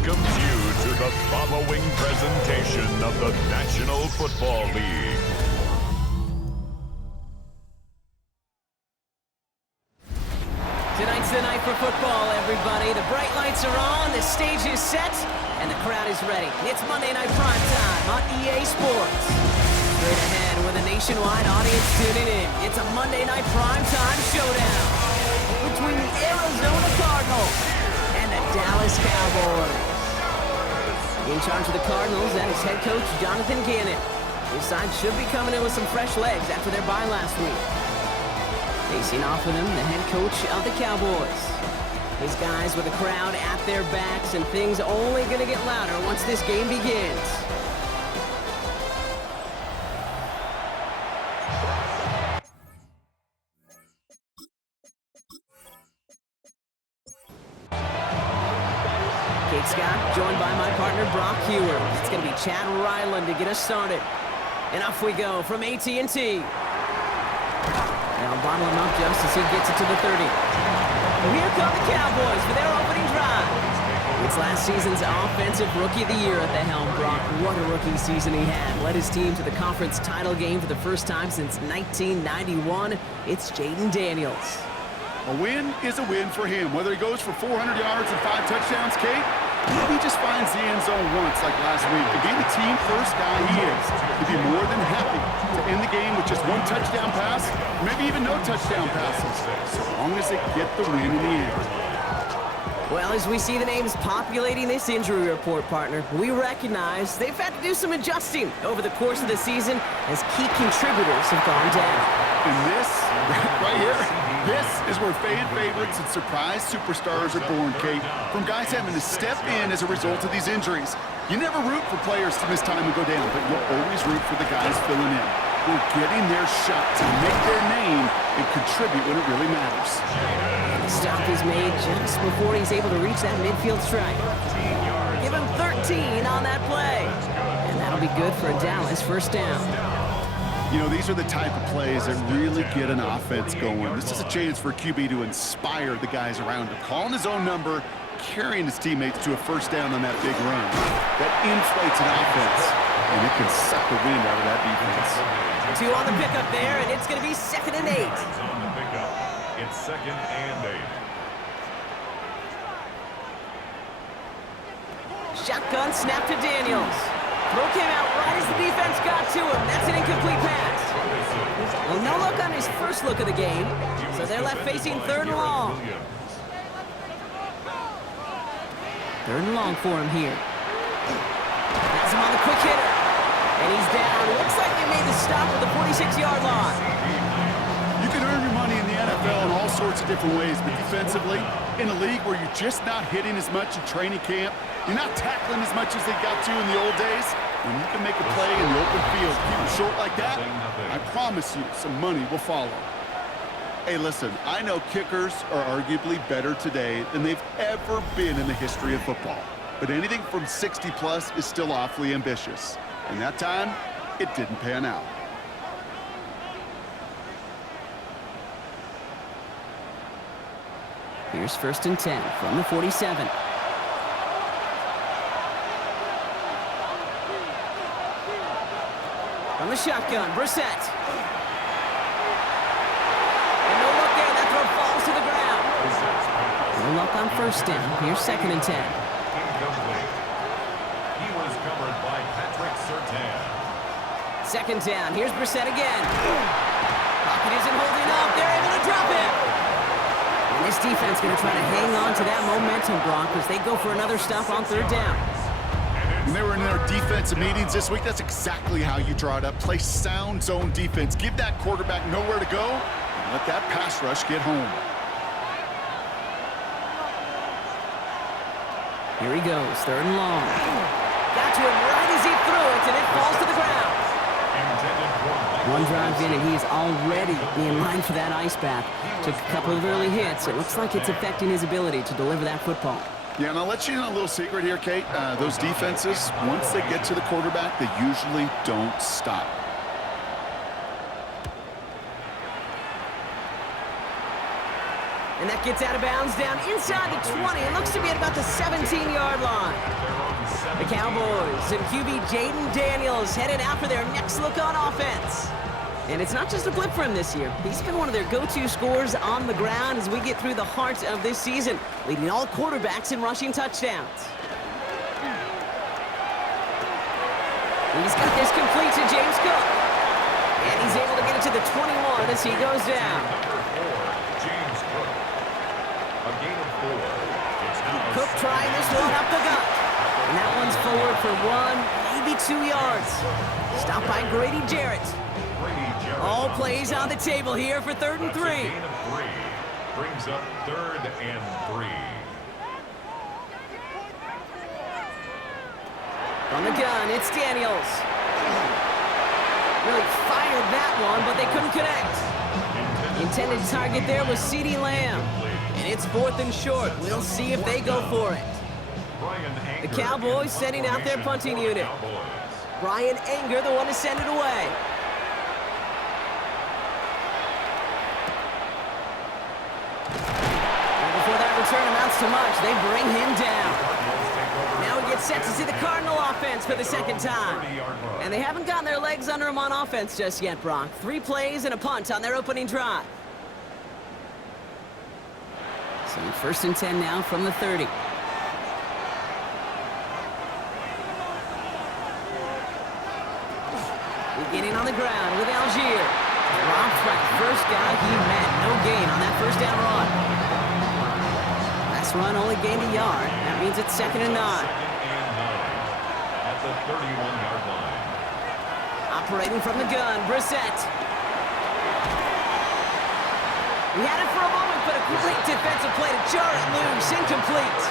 welcomes you to the following presentation of the National Football League. Tonight's the night for football, everybody. The bright lights are on, the stage is set, and the crowd is ready. It's Monday Night Primetime on EA Sports. Straight ahead with a nationwide audience tuning in. It's a Monday Night Primetime showdown between the Arizona Cardinals and the Dallas Cowboys. In charge of the Cardinals, that is head coach Jonathan Gannon. His side should be coming in with some fresh legs after their bye last week. Facing off with him, the head coach of the Cowboys. His guys with the crowd at their backs, and things only going to get louder once this game begins. Kate Scott, joined by my partner Brock Hewer. It's going to be Chad Ryland to get us started. And off we go from AT&T. Now bottle him up just as he gets it to the 30. And here come the Cowboys for their opening drive. It's last season's Offensive Rookie of the Year at the helm, Brock. What a rookie season he had. Led his team to the conference title game for the first time since 1991. It's Jaden Daniels. A win is a win for him. Whether he goes for 400 yards and 5 touchdowns, Kate, maybe he just finds the end zone once like last week. And being the team first guy he is, he'd be more than happy to end the game with just 1 touchdown pass, maybe even no touchdown passes, so long as they get the win in the end. Well, as we see the names populating this injury report, partner, we recognize they've had to do some adjusting over the course of the season as key contributors have gone down. And this, right here, this is where fan favorites and surprise superstars are born, Kate. From guys having to step in as a result of these injuries. You never root for players to miss time and go down, but you'll always root for the guys filling in. Who are getting their shot to make their name and contribute when it really matters. The stop is made just before he's able to reach that midfield strike. Give him 13 on that play. And that'll be good for a Dallas first down. You know, these are the type of plays that really get an offense going. This is a chance for a QB to inspire the guys around him. Calling his own number, carrying his teammates to a first down on that big run. That inflates an offense, and it can suck the wind out of that defense. 2 on the pickup there, and it's going to be 2nd and 8. On the pickup, it's 2nd and 8. Shotgun snap to Daniels. Throw came out right as the defense got to him. That's an incomplete pass. Well, no look on his first look of the game, so they're left facing 3rd and long. 3rd and long for him here. Has him on the quick hitter. And he's down. Looks like they made the stop at the 46-yard line. You can earn your money in the NFL in all sorts of different ways, but defensively, in a league where you're just not hitting as much in training camp, you're not tackling as much as they got to in the old days, when you can make a play in the open field, keep them short like that, I promise you some money will follow. Hey, listen, I know kickers are arguably better today than they've ever been in the history of football. But anything from 60-plus is still awfully ambitious. And that time, it didn't pan out. Here's 1st and 10 from the 47. From the shotgun, Brissett. And no look there, that throw falls to the ground. No luck on 1st down. Here's 2nd and 10. He was covered by Patrick Surtain. 2nd down. Here's Brissett again. Pocket isn't holding up. They're able to drop it. And this defense going to try to hang on to that momentum, Brock, as they go for another stop on 3rd down. When they were in their defensive meetings this week, that's exactly how you draw it up. Play sound zone defense. Give that quarterback nowhere to go, and let that pass rush get home. Here he goes, 3rd and long. Got to him right as he threw it, and it falls to the ground. One drive in, and he is already in line for that ice bath. Took a couple of early hits. It looks like it's affecting his ability to deliver that football. Yeah, and I'll let you know a little secret here, Kate. Those defenses, once they get to the quarterback, they usually don't stop. And that gets out of bounds down inside the 20. It looks to be at about the 17-yard line. The Cowboys and QB Jaden Daniels headed out for their next look on offense. And it's not just a blip for him this year. He's been one of their go-to scorers on the ground as we get through the heart of this season, leading all quarterbacks in rushing touchdowns. He's got this complete to James Cook. And he's able to get it to the 21 as he goes down. James Cook. A gain of 4. It's now Cook trying this one up the gut. And that one's forward for 1, maybe 2 yards. Stopped by Grady Jarrett. All plays on the table here for 3rd and 3. Gain of 3. Brings up 3rd and 3. On the gun, it's Daniels. Really fired that one, but they couldn't connect. Intended target there was CeeDee Lamb. And it's 4th and short. We'll see if they go for it. The Cowboys sending out their punting unit. Brian Anger, the one to send it away. And before that return amounts to much, they bring him down. Now we get set to see the Cardinal offense for the 2nd time. And they haven't gotten their legs under them on offense just yet, Brock. 3 plays and a punt on their opening drive. So 1st and 10 now from the 30. Beginning on the ground with Algier. Dropped right. First guy he met. No gain on that 1st down run. Last run only gained a yard. That means it's 2nd and 9. At the 31-yard line. Operating from the gun, Brissett. He had it for a moment, but a great defensive play to jar it loose. Incomplete.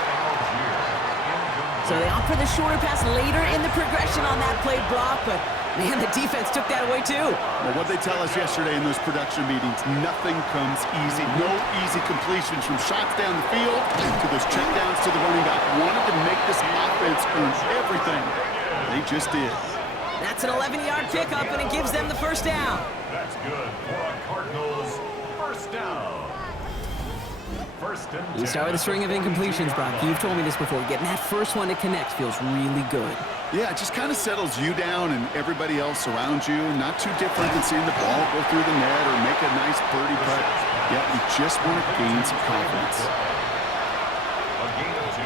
So they opt for the shorter pass later in the progression on that play, Brock, but man, the defense took that away too. Well, what they tell us yesterday in those production meetings, nothing comes easy. No easy completions from shots down the field to those checkdowns to the running back. Wanted to make this offense earn everything. They just did. That's an 11-yard pickup, and it gives them the 1st down. That's good for a Cardinals 1st down. 1st and 10. You start with a string of incompletions, Brock. You've told me this before. Getting that first one to connect feels really good. Yeah, it just kind of settles you down and everybody else around you. Not too different than seeing the ball go through the net or make a nice birdie putt. Yeah, you just want to gain some confidence. A gain of 2.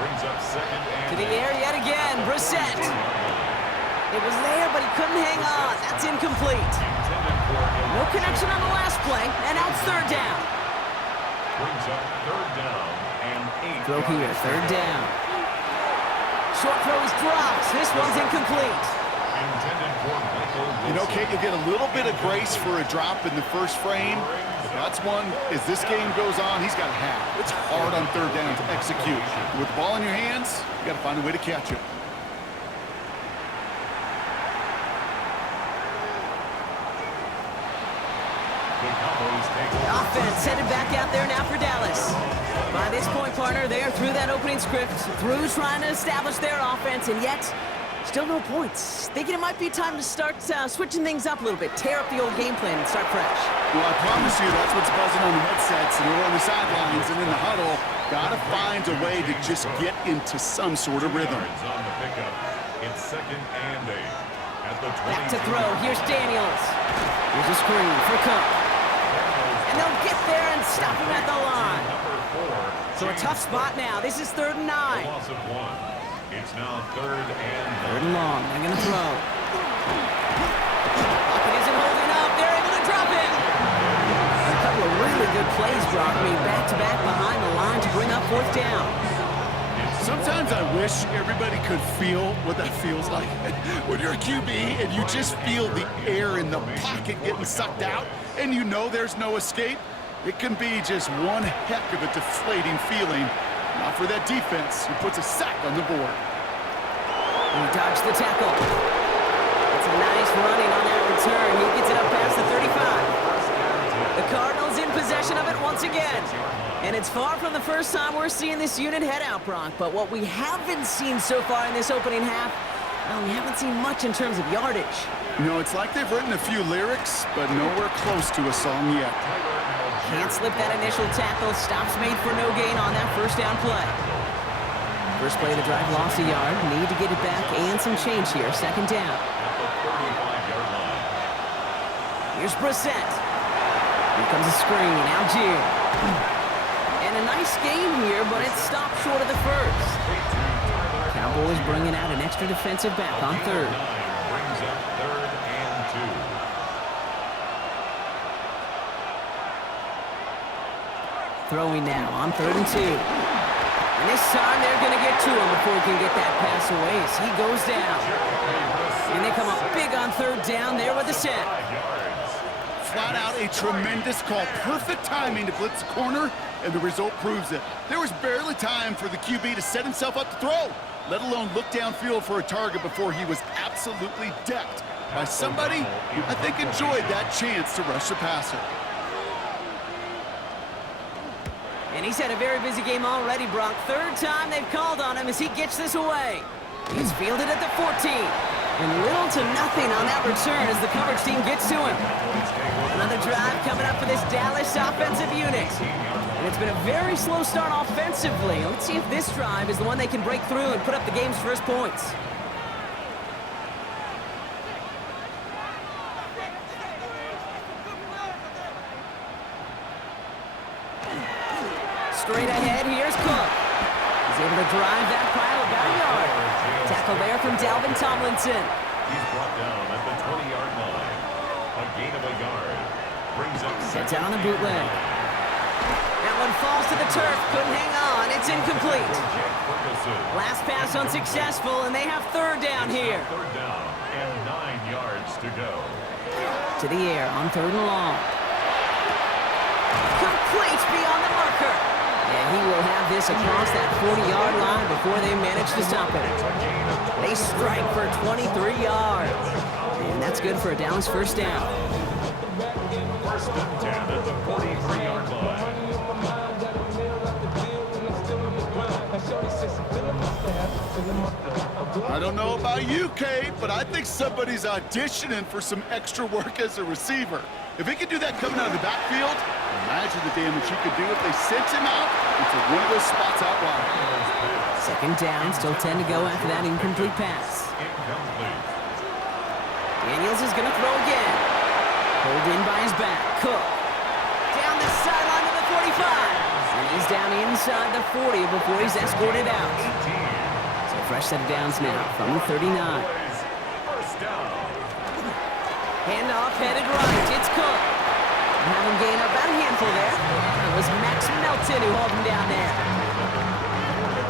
Brings up 2nd and To the air yet again, Brissett. It was there, but he couldn't hang on. That's incomplete. No connection on the last play, and now it's 3rd down. Brings up 3rd down and 8. Throw here, 3rd down. Short throw is dropped. This one's incomplete. Intended for Michael Wilson. You know, Kate, you'll get a little bit of grace for a drop in the first frame. But that's one, as this game goes on, he's got to have. It's hard on 3rd down to execute. With the ball in your hands, you got to find a way to catch it. Offense headed back out there now for Dallas. By this point, partner, they are through that opening script, through trying to establish their offense, and yet still no points. Thinking it might be time to start switching things up a little bit, tear up the old game plan and start fresh. Well, I promise you that's what's buzzing on the headsets and over on the sidelines and in the huddle. Got to find a way to just get into some sort of rhythm. On the pickup. It's 2nd and 8. At the 20. Back to throw. Here's Daniels. Here's a screen for Cook. And they'll get there and stop him at the line. So a tough spot now. This is 3rd and 9. Loss of 1. It's now 3rd and 3rd and long. They're going to throw. Pocket isn't holding up. They're able to drop it. A couple of really good plays, Brock, made back-to-back behind the line to bring up 4th down. Sometimes I wish everybody could feel what that feels like. When you're a QB and you just feel the air in the pocket getting sucked out and you know there's no escape, it can be just one heck of a deflating feeling. Not for that defense who puts a sack on the board. He dodged the tackle. It's a nice running on that return. He gets it up past the 35. The Cardinals in possession of it once again. And it's far from the first time we're seeing this unit head out, Brock. But what we haven't seen so far in this opening half, well, we haven't seen much in terms of yardage. You know, it's like they've written a few lyrics, but nowhere close to a song yet. Can't slip that initial tackle. Stops made for no gain on that first down play. First play of the drive lost a yard. Need to get it back and some change here. Second down. Here's Brissett. Here comes a screen. Algier. And a nice game here, but it stopped short of the first. Cowboys bringing out an extra defensive back on third. Brings up 3rd and 2. Throwing now on 3rd and 2. And this time they're going to get to him before he can get that pass away as he goes down. And they come up big on 3rd down there with the sack. Flat out a tremendous call. Perfect timing to blitz the corner, and the result proves it. There was barely time for the QB to set himself up to throw, let alone look downfield for a target before he was absolutely decked by somebody who I think enjoyed that chance to rush the passer. And he's had a very busy game already, Brock. 3rd time they've called on him as he gets this away. He's fielded at the 14. And little to nothing on that return as the coverage team gets to him. Another drive coming up for this Dallas offensive unit. And it's been a very slow start offensively. Let's see if this drive is the one they can break through and put up the game's first points. Straight ahead, here's Cook. He's able to drive that pile about a yard. Tackle there from Dalvin Tomlinson. He's brought down at the 20-yard line. A gain of a yard. Brings up Sets out on the bootleg. That one falls to the turf. Couldn't hang on. It's incomplete. Last pass unsuccessful, and they have 3rd down here. 3rd down and 9 yards to go. To the air on 3rd and long. Complete beyond the marker. And he will have this across that 40-yard line before they manage to stop it. They strike for 23 yards. And that's good for a Dallas first down. 1st and 10 at the 43-yard line. I don't know about you, Kate, but I think somebody's auditioning for some extra work as a receiver. If he could do that coming out of the backfield, imagine the damage he could do if they sent him out into one of those spots out wide. 2nd down, still 10 to go after that incomplete pass. Incomplete. Daniels is going to throw again. Pulled in by his back. Cook. Down the sideline to the 45. And he's down inside the 40 before he's escorted out. So fresh set of downs now from the 39. First down. Handoff headed right. It's Cook. Have him gain about a handful there. It was Max Melton who hauled him down there.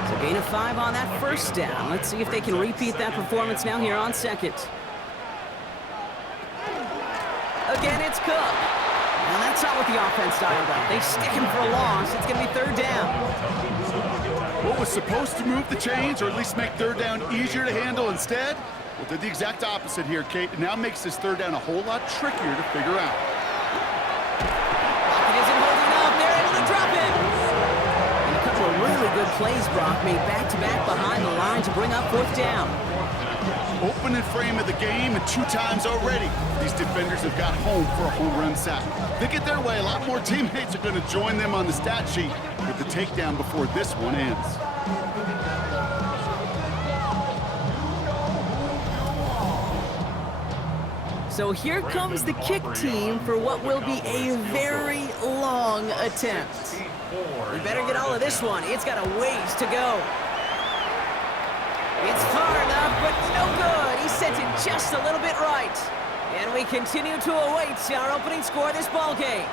So gain of 5 on that first down. Let's see if they can repeat that performance now here on 2nd. Again, it's Cook. And that's not what the offense dialed up. They stick him for a loss. It's going to be 3rd down. What was supposed to move the chains, or at least make 3rd down easier to handle instead? Well, did the exact opposite here, Kate. It now makes this 3rd down a whole lot trickier to figure out. Lockett isn't holding up. They're able to drop it. And a couple of really good plays, Brock, made back-to-back behind the line to bring up 4th down. Opening frame of the game, and 2 times already, these defenders have got home for a home run sack. They get their way, a lot more teammates are going to join them on the stat sheet with the takedown before this one ends. So here comes the kick team for what will be a very long attempt. We better get all of this one. It's got a ways to go. It's far enough, but no good. He sent it just a little bit right. And we continue to await our opening score of this ball game.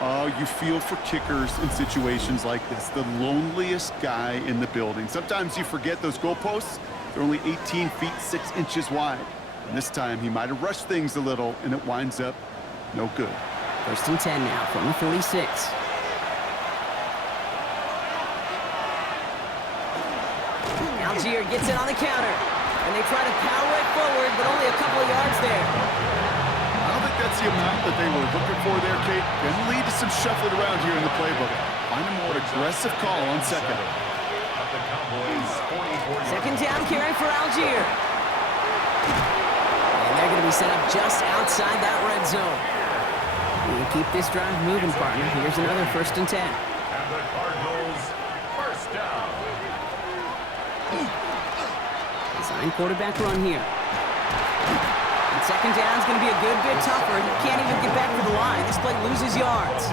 Oh, you feel for kickers in situations like this. The loneliest guy in the building. Sometimes you forget those goalposts. They're only 18 feet 6 inches wide. And this time he might have rushed things a little, and it winds up no good. 1st and 10 now from the 46. Algier gets it on the counter, and they try to power it forward, but only a couple of yards there. I don't think that's the amount that they were looking for there, Kate. Can lead to some shuffling around here in the playbook. Find a more aggressive call on 2nd. 2nd down carry for Algier. And they're going to be set up just outside that red zone. You keep this drive moving, partner. Here's another 1st and 10. And the Cardinals, first down. Design quarterback run here. And 2nd down is going to be a good bit tougher. He can't even get back to the line. This play loses yards.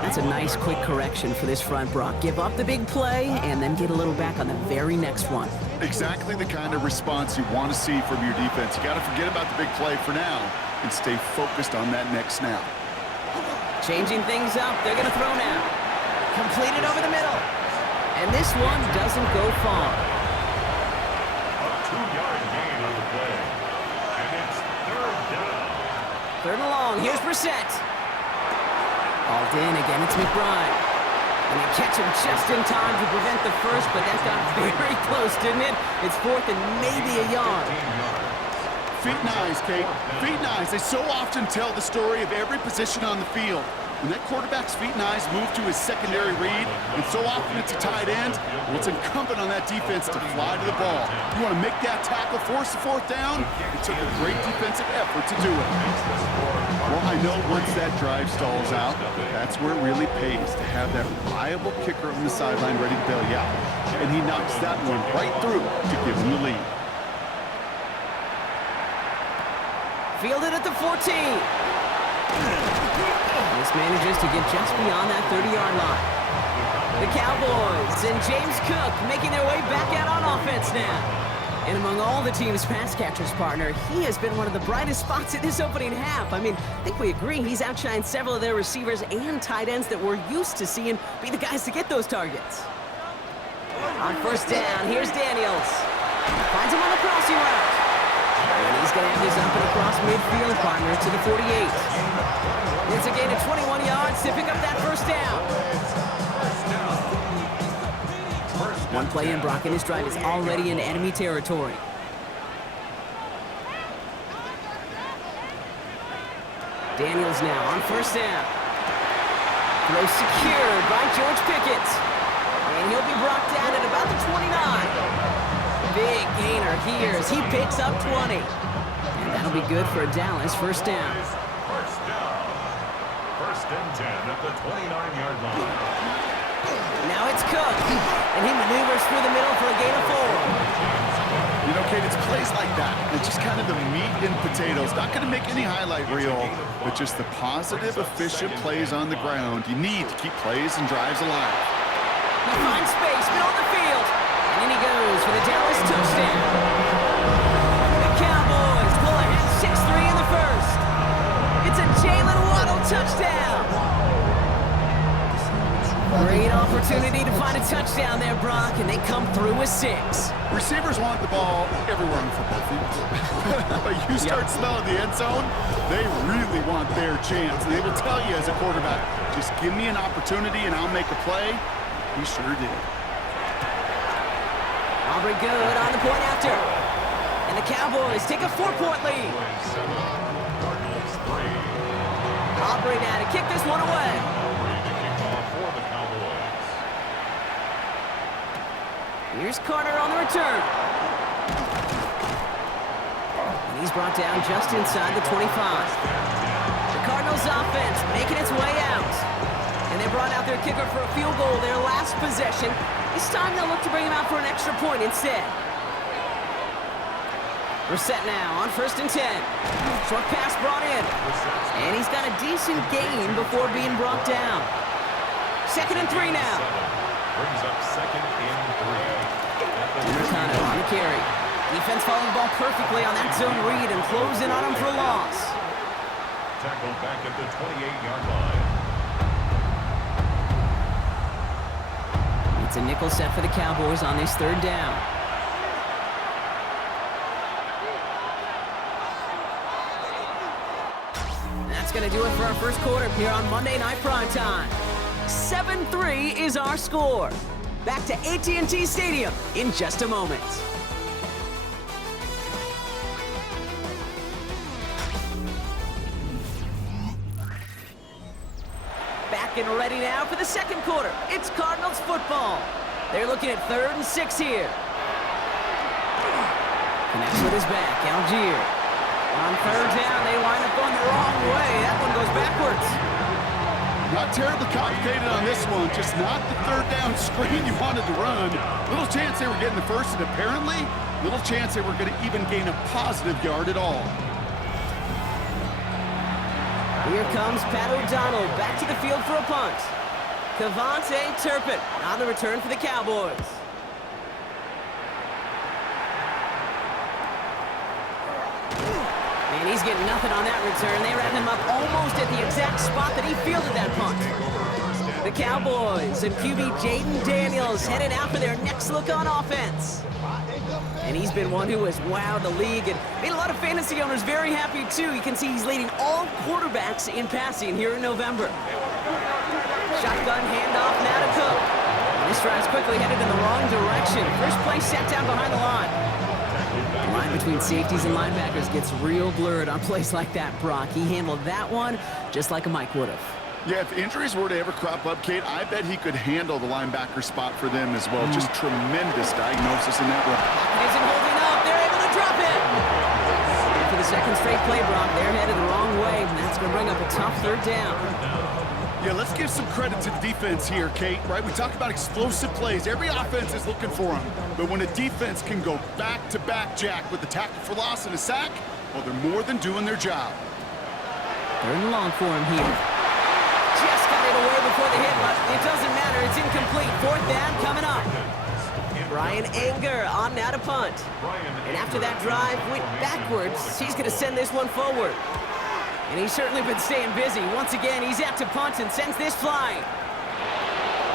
That's a nice quick correction for this front, Brock. Give up the big play and then get a little back on the very next one. Exactly the kind of response you want to see from your defense. You got to forget about the big play for now and stay focused on that next snap. Changing things up. They're going to throw now. Completed over the middle. And this one doesn't go far. A 2-yard gain on the play. And it's 3rd down. 3rd and long. Here's Brissett. Hauled in. Again, it's McBride. And they catch him just in time to prevent the first, but that got very close, didn't it? It's 4th and maybe a yard. Feet and eyes, Kate. Feet and eyes. They so often tell the story of every position on the field. When that quarterback's feet and eyes move to his secondary read, and so often it's a tight end, well, it's incumbent on that defense to fly to the ball. You want to make that tackle, force the 4th down? It took a great defensive effort to do it. Well, I know once that drive stalls out, that's where it really pays to have that reliable kicker on the sideline ready to bail you out. And he knocks that one right through to give him the lead. Fielded at the 14. This manages to get just beyond that 30-yard line. The Cowboys and James Cook making their way back out on offense now. And among all the team's pass catchers, partner, he has been one of the brightest spots in this opening half. I mean, I think we agree he's outshined several of their receivers and tight ends that we're used to seeing be the guys to get those targets. On 1st down, here's Daniels. Finds him on the crossing route. And he's going to have this up and across midfield, partner, to the 48. It's a gain of 21 yards to pick up that 1st down. One play in, Brock, and his drive is already in enemy territory. Daniels now on 1st down. Throw secured by George Pickett. And he'll be brought down at about the 29. Big gainer here as he picks up 20. And that'll be good for Dallas. 1st down. 1st and 10 at the 29-yard line. Now it's Cook, and he maneuvers through the middle for a gain of 4. You know, Kate, it's plays like that. It's just kind of the meat and potatoes. Not going to make any highlight reel, but just the positive, efficient plays on the ground. You need to keep plays and drives alive. He finds space, middle of the field, and in he goes for the Dallas touchdown. The Cowboys pull ahead 6-3 in the 1st. It's a Jalen Waddle touchdown. Great opportunity to find a touchdown there, Brock, and they come through with 6. Receivers want the ball everywhere on football fields. But you start smelling the end zone, they really want their chance. And they will tell you as a quarterback, just give me an opportunity and I'll make a play. He sure did. Aubrey good on the point after. And the Cowboys take a 4-point lead. Aubrey now to kick this one away. Here's Carter on the return. And he's brought down just inside the 25. The Cardinals offense making its way out. And they brought out their kicker for a field goal their last possession. This time they'll look to bring him out for an extra point instead. Brissett now on 1st and 10. Short pass brought in. And he's got a decent gain before being brought down. 2nd and 3 now. Brings up 2nd and 3. Mercado on the carry. Defense following the ball perfectly on that zone read and close in on him for a loss. Tackled back at the 28-yard line. It's a nickel set for the Cowboys on this 3rd down. That's going to do it for our 1st quarter here on Monday Night Primetime. 7-3 is our score. Back to AT&T Stadium in just a moment. Back and ready now for the 2nd quarter. It's Cardinals football. They're looking at 3rd and 6 here. Connects with his back, Algier. On third down, they wind up going the wrong way. That one goes backwards. Not terribly complicated on this one, just not the third down screen you wanted to run. Little chance they were getting the first, and apparently, little chance they were going to even gain a positive yard at all. Here comes Pat O'Donnell back to the field for a punt. Cavante Turpin on the return for the Cowboys. And he's getting nothing on that return. They wrap him up almost at the exact spot that he fielded that punt. The Cowboys and QB Jaden Daniels headed out for their next look on offense. And he's been one who has wowed the league and made a lot of fantasy owners very happy too. You can see he's leading all quarterbacks in passing here in November. Shotgun handoff now to Cook. This drive's quickly headed in the wrong direction. First play set down behind the line. The line between safeties and linebackers gets real blurred on plays like that, Brock. He handled that one just like a Mike would have. Yeah, if injuries were to ever crop up, Kate, I bet he could handle the linebacker spot for them as well. Just tremendous diagnosis in that one. Isn't holding up. They're able to drop it. And for the second straight play, Brock, they're headed the wrong way, and that's going to bring up a tough third down. Yeah, let's give some credit to the defense here, Kate, right? We talk about explosive plays. Every offense is looking for them. But when a defense can go back-to-back, Jack, with a tackle for loss and a sack, well, they're more than doing their job. Third and long for him here. Just got it away before the hit, but it doesn't matter. It's incomplete. Fourth down coming up. Brian Anger on now to punt. And after that drive went backwards, he's going to send this one forward. And he's certainly been staying busy. Once again, he's out to punt and sends this flying.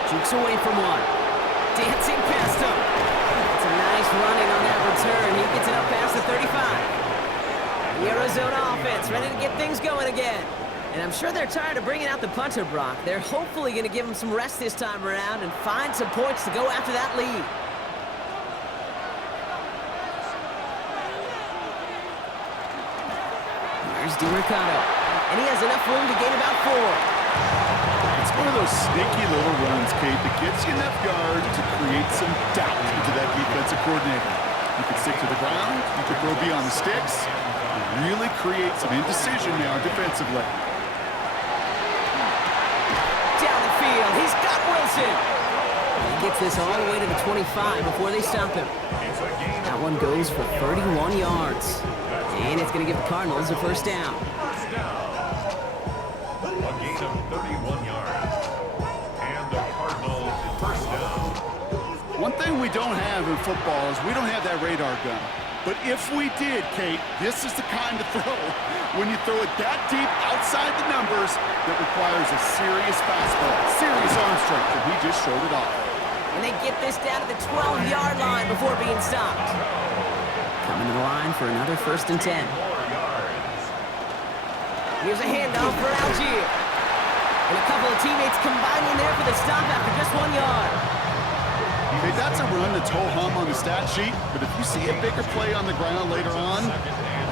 Jukes away from one. Dancing past him. It's a nice running on that return. He gets it up past the 35. The Arizona offense ready to get things going again. And I'm sure they're tired of bringing out the punter, Brock. They're hopefully going to give him some rest this time around and find some points to go after that lead. Here's DiMercato, and he has enough room to gain about 4. It's one of those sneaky little runs, Kate, that gets you enough yard to create some doubt into that defensive coordinator. You can stick to the ground, you can throw beyond the sticks, and really create some indecision now defensively. Down the field, he's got Wilson. He gets this all the way to the 25 before they stop him. That one goes for 31 yards. And it's going to give the Cardinals a first down. A gain of 31 yards. And the Cardinals first down. One thing we don't have in football is we don't have that radar gun. But if we did, Kate, this is the kind of throw, when you throw it that deep outside the numbers, that requires a serious fastball, serious arm strength, and he just showed it off. And they get this down to the 12-yard line before being stopped. Coming to the line for another first and 10. Here's a handoff for Algier. And a couple of teammates combining there for the stop after just 1 yard. Okay, that's a run that's ho-hum on the stat sheet, but if you see a bigger play on the ground later on,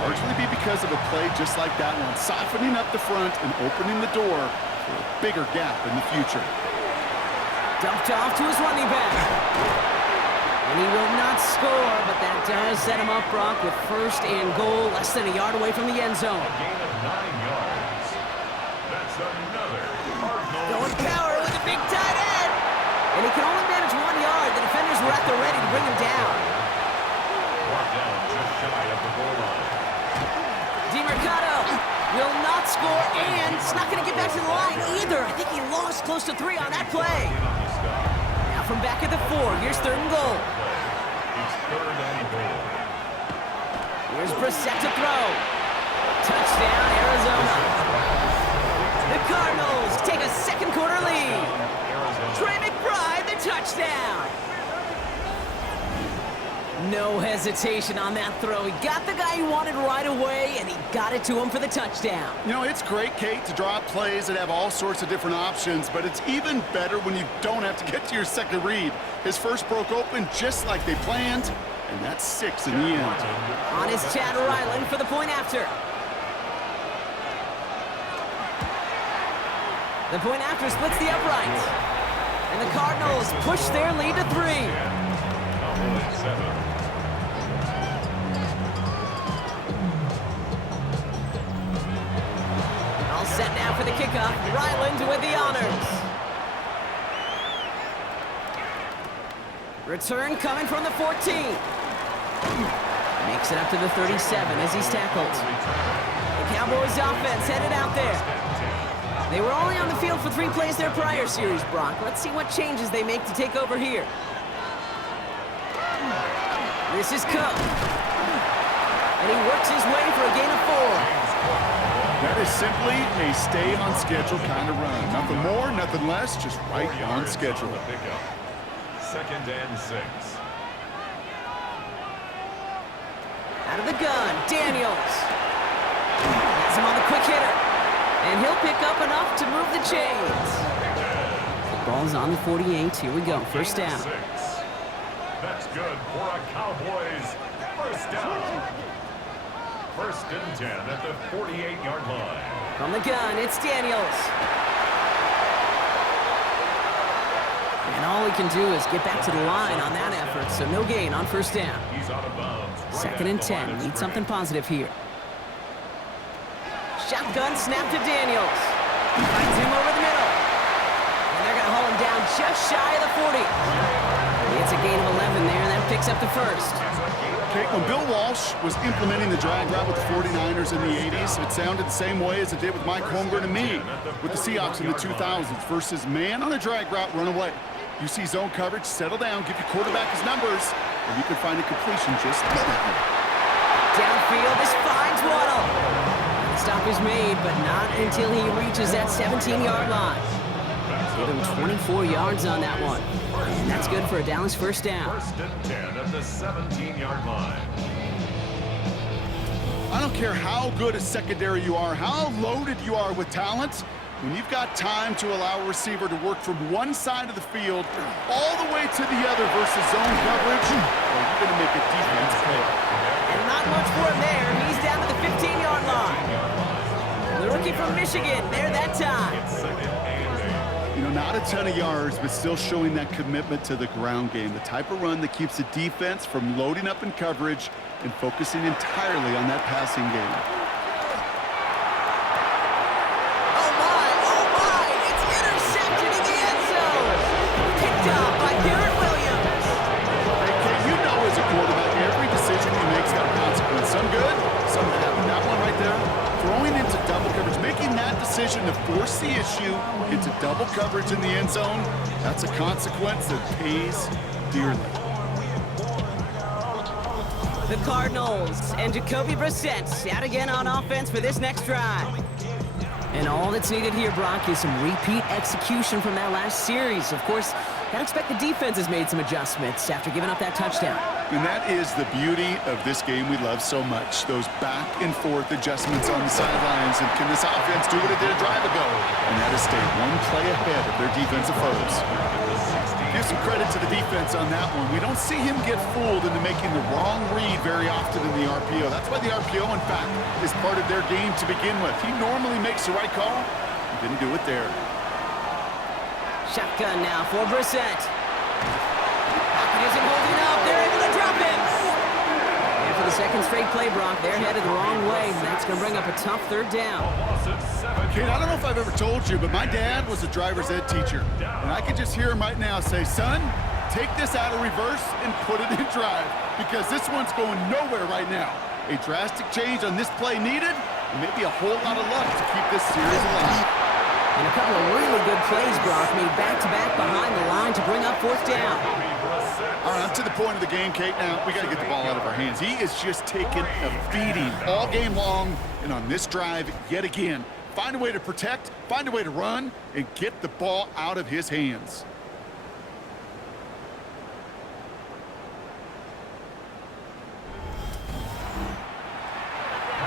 largely be because of a play just like that one, softening up the front and opening the door for a bigger gap in the future. Dumped off to his running back. And he will not score, but that does set him up, Brock, with first and goal, less than a yard away from the end zone. A gain of 9 yards. That's another Cardinal. Going power with a big tight end. And he can only manage 1 yard. The defenders were at the ready to bring him down. Brought down just shy of the goal line. DiMercato will not score, and it's not going to get back to the line either. I think he lost close to 3 on that play. Now from back at the 4, here's third and goal. It's third and goal. Here's Brissett to throw. Touchdown, Arizona. The Cardinals take a second quarter lead. Trey McBride, the touchdown. No hesitation on that throw. He got the guy he wanted right away, and he got it to him for the touchdown. You know, it's great, Kate, to draw up plays that have all sorts of different options, but it's even better when you don't have to get to your second read. His first broke open just like they planned, and that's 6 in the end. On is Chad Ryland for the point after. The point after splits the upright. And the Cardinals push their lead to 3. Set now for the kickoff. Ryland with the honors. Return coming from the 14. Makes it up to the 37 as he's tackled. The Cowboys offense headed out there. They were only on the field for 3 plays their prior series, Brock. Let's see what changes they make to take over here. This is Cook. And he works his way for a gain of 4. That is simply a stay on schedule kind of run. Nothing more, nothing less, just right on schedule. 2nd and 6. Out of the gun, Daniels. Has him on the quick hitter. And he'll pick up enough to move the chains. The ball's on the 48. Here we go, first down. That's good for a Cowboys first down. 1st and 10 at the 48-yard line. From the gun, it's Daniels. And all he can do is get back to the line on that effort, so no gain on first down. He's out of bounds. 2nd and 10. Need something positive here. Shotgun snap to Daniels. Finds him over the middle. And they're going to haul him down just shy of the 40. It's a gain of 11 there, and that picks up the first. Okay, when Bill Walsh was implementing the drag route with the 49ers in the 80s, it sounded the same way as it did with Mike Holmgren and me with the Seahawks in the 2000s versus man on a drag route, run away. You see zone coverage, settle down, give your quarterback his numbers, and you can find a completion just like that. Downfield, this finds Waddle. The stop is made, but not until he reaches that 17-yard line. Give him 24 yards on that one. And that's good for a Dallas first down. 1st and 10 at the 17-yard line. I don't care how good a secondary you are, how loaded you are with talent, when you've got time to allow a receiver to work from one side of the field all the way to the other versus zone coverage, well, you're going to make a defense pay. And not much for him there. He's down to the 15-yard line. The rookie from Michigan, there that time. You know, not a ton of yards, but still showing that commitment to the ground game. The type of run that keeps the defense from loading up in coverage and focusing entirely on that passing game. Oh my, it's intercepted in the end zone. Picked up by Garrett Williams. Okay, you know as a quarterback, every decision he makes got a consequence. Some good, some bad. That one right there, throwing into double coverage, making that decision to force the issue into double coverage in the end zone, that's a consequence that pays dearly. The Cardinals and Jacoby Brissett out again on offense for this next drive. And all that's needed here, Brock, is some repeat execution from that last series. Of course, I'd expect the defense has made some adjustments after giving up that touchdown. And that is the beauty of this game we love so much, those back and forth adjustments on the sidelines. And can this offense do what it did a drive ago? And that is stay one play ahead of their defensive foes. Give some credit to the defense on that one. We don't see him get fooled into making the wrong read very often in the RPO. That's why the RPO, in fact, is part of their game to begin with. He normally makes the right call. He didn't do it there. Shotgun now for Brissett. Pocket isn't holding up. They're able to drop him. And for the second straight play, Brock, they're headed the wrong way. That's going to bring up a tough third down. Kate, I don't know if I've ever told you, but my dad was a driver's ed teacher. And I can just hear him right now say, son, take this out of reverse and put it in drive. Because this one's going nowhere right now. A drastic change on this play needed, and maybe a whole lot of luck to keep this series alive. And a couple of really good plays, Brock, made back-to-back behind the line to bring up fourth down. All right, up to the point of the game, Kate. Now, we got to get the ball out of our hands. He is just taking a beating all game long, and on this drive, yet again, find a way to protect, find a way to run, and get the ball out of his hands.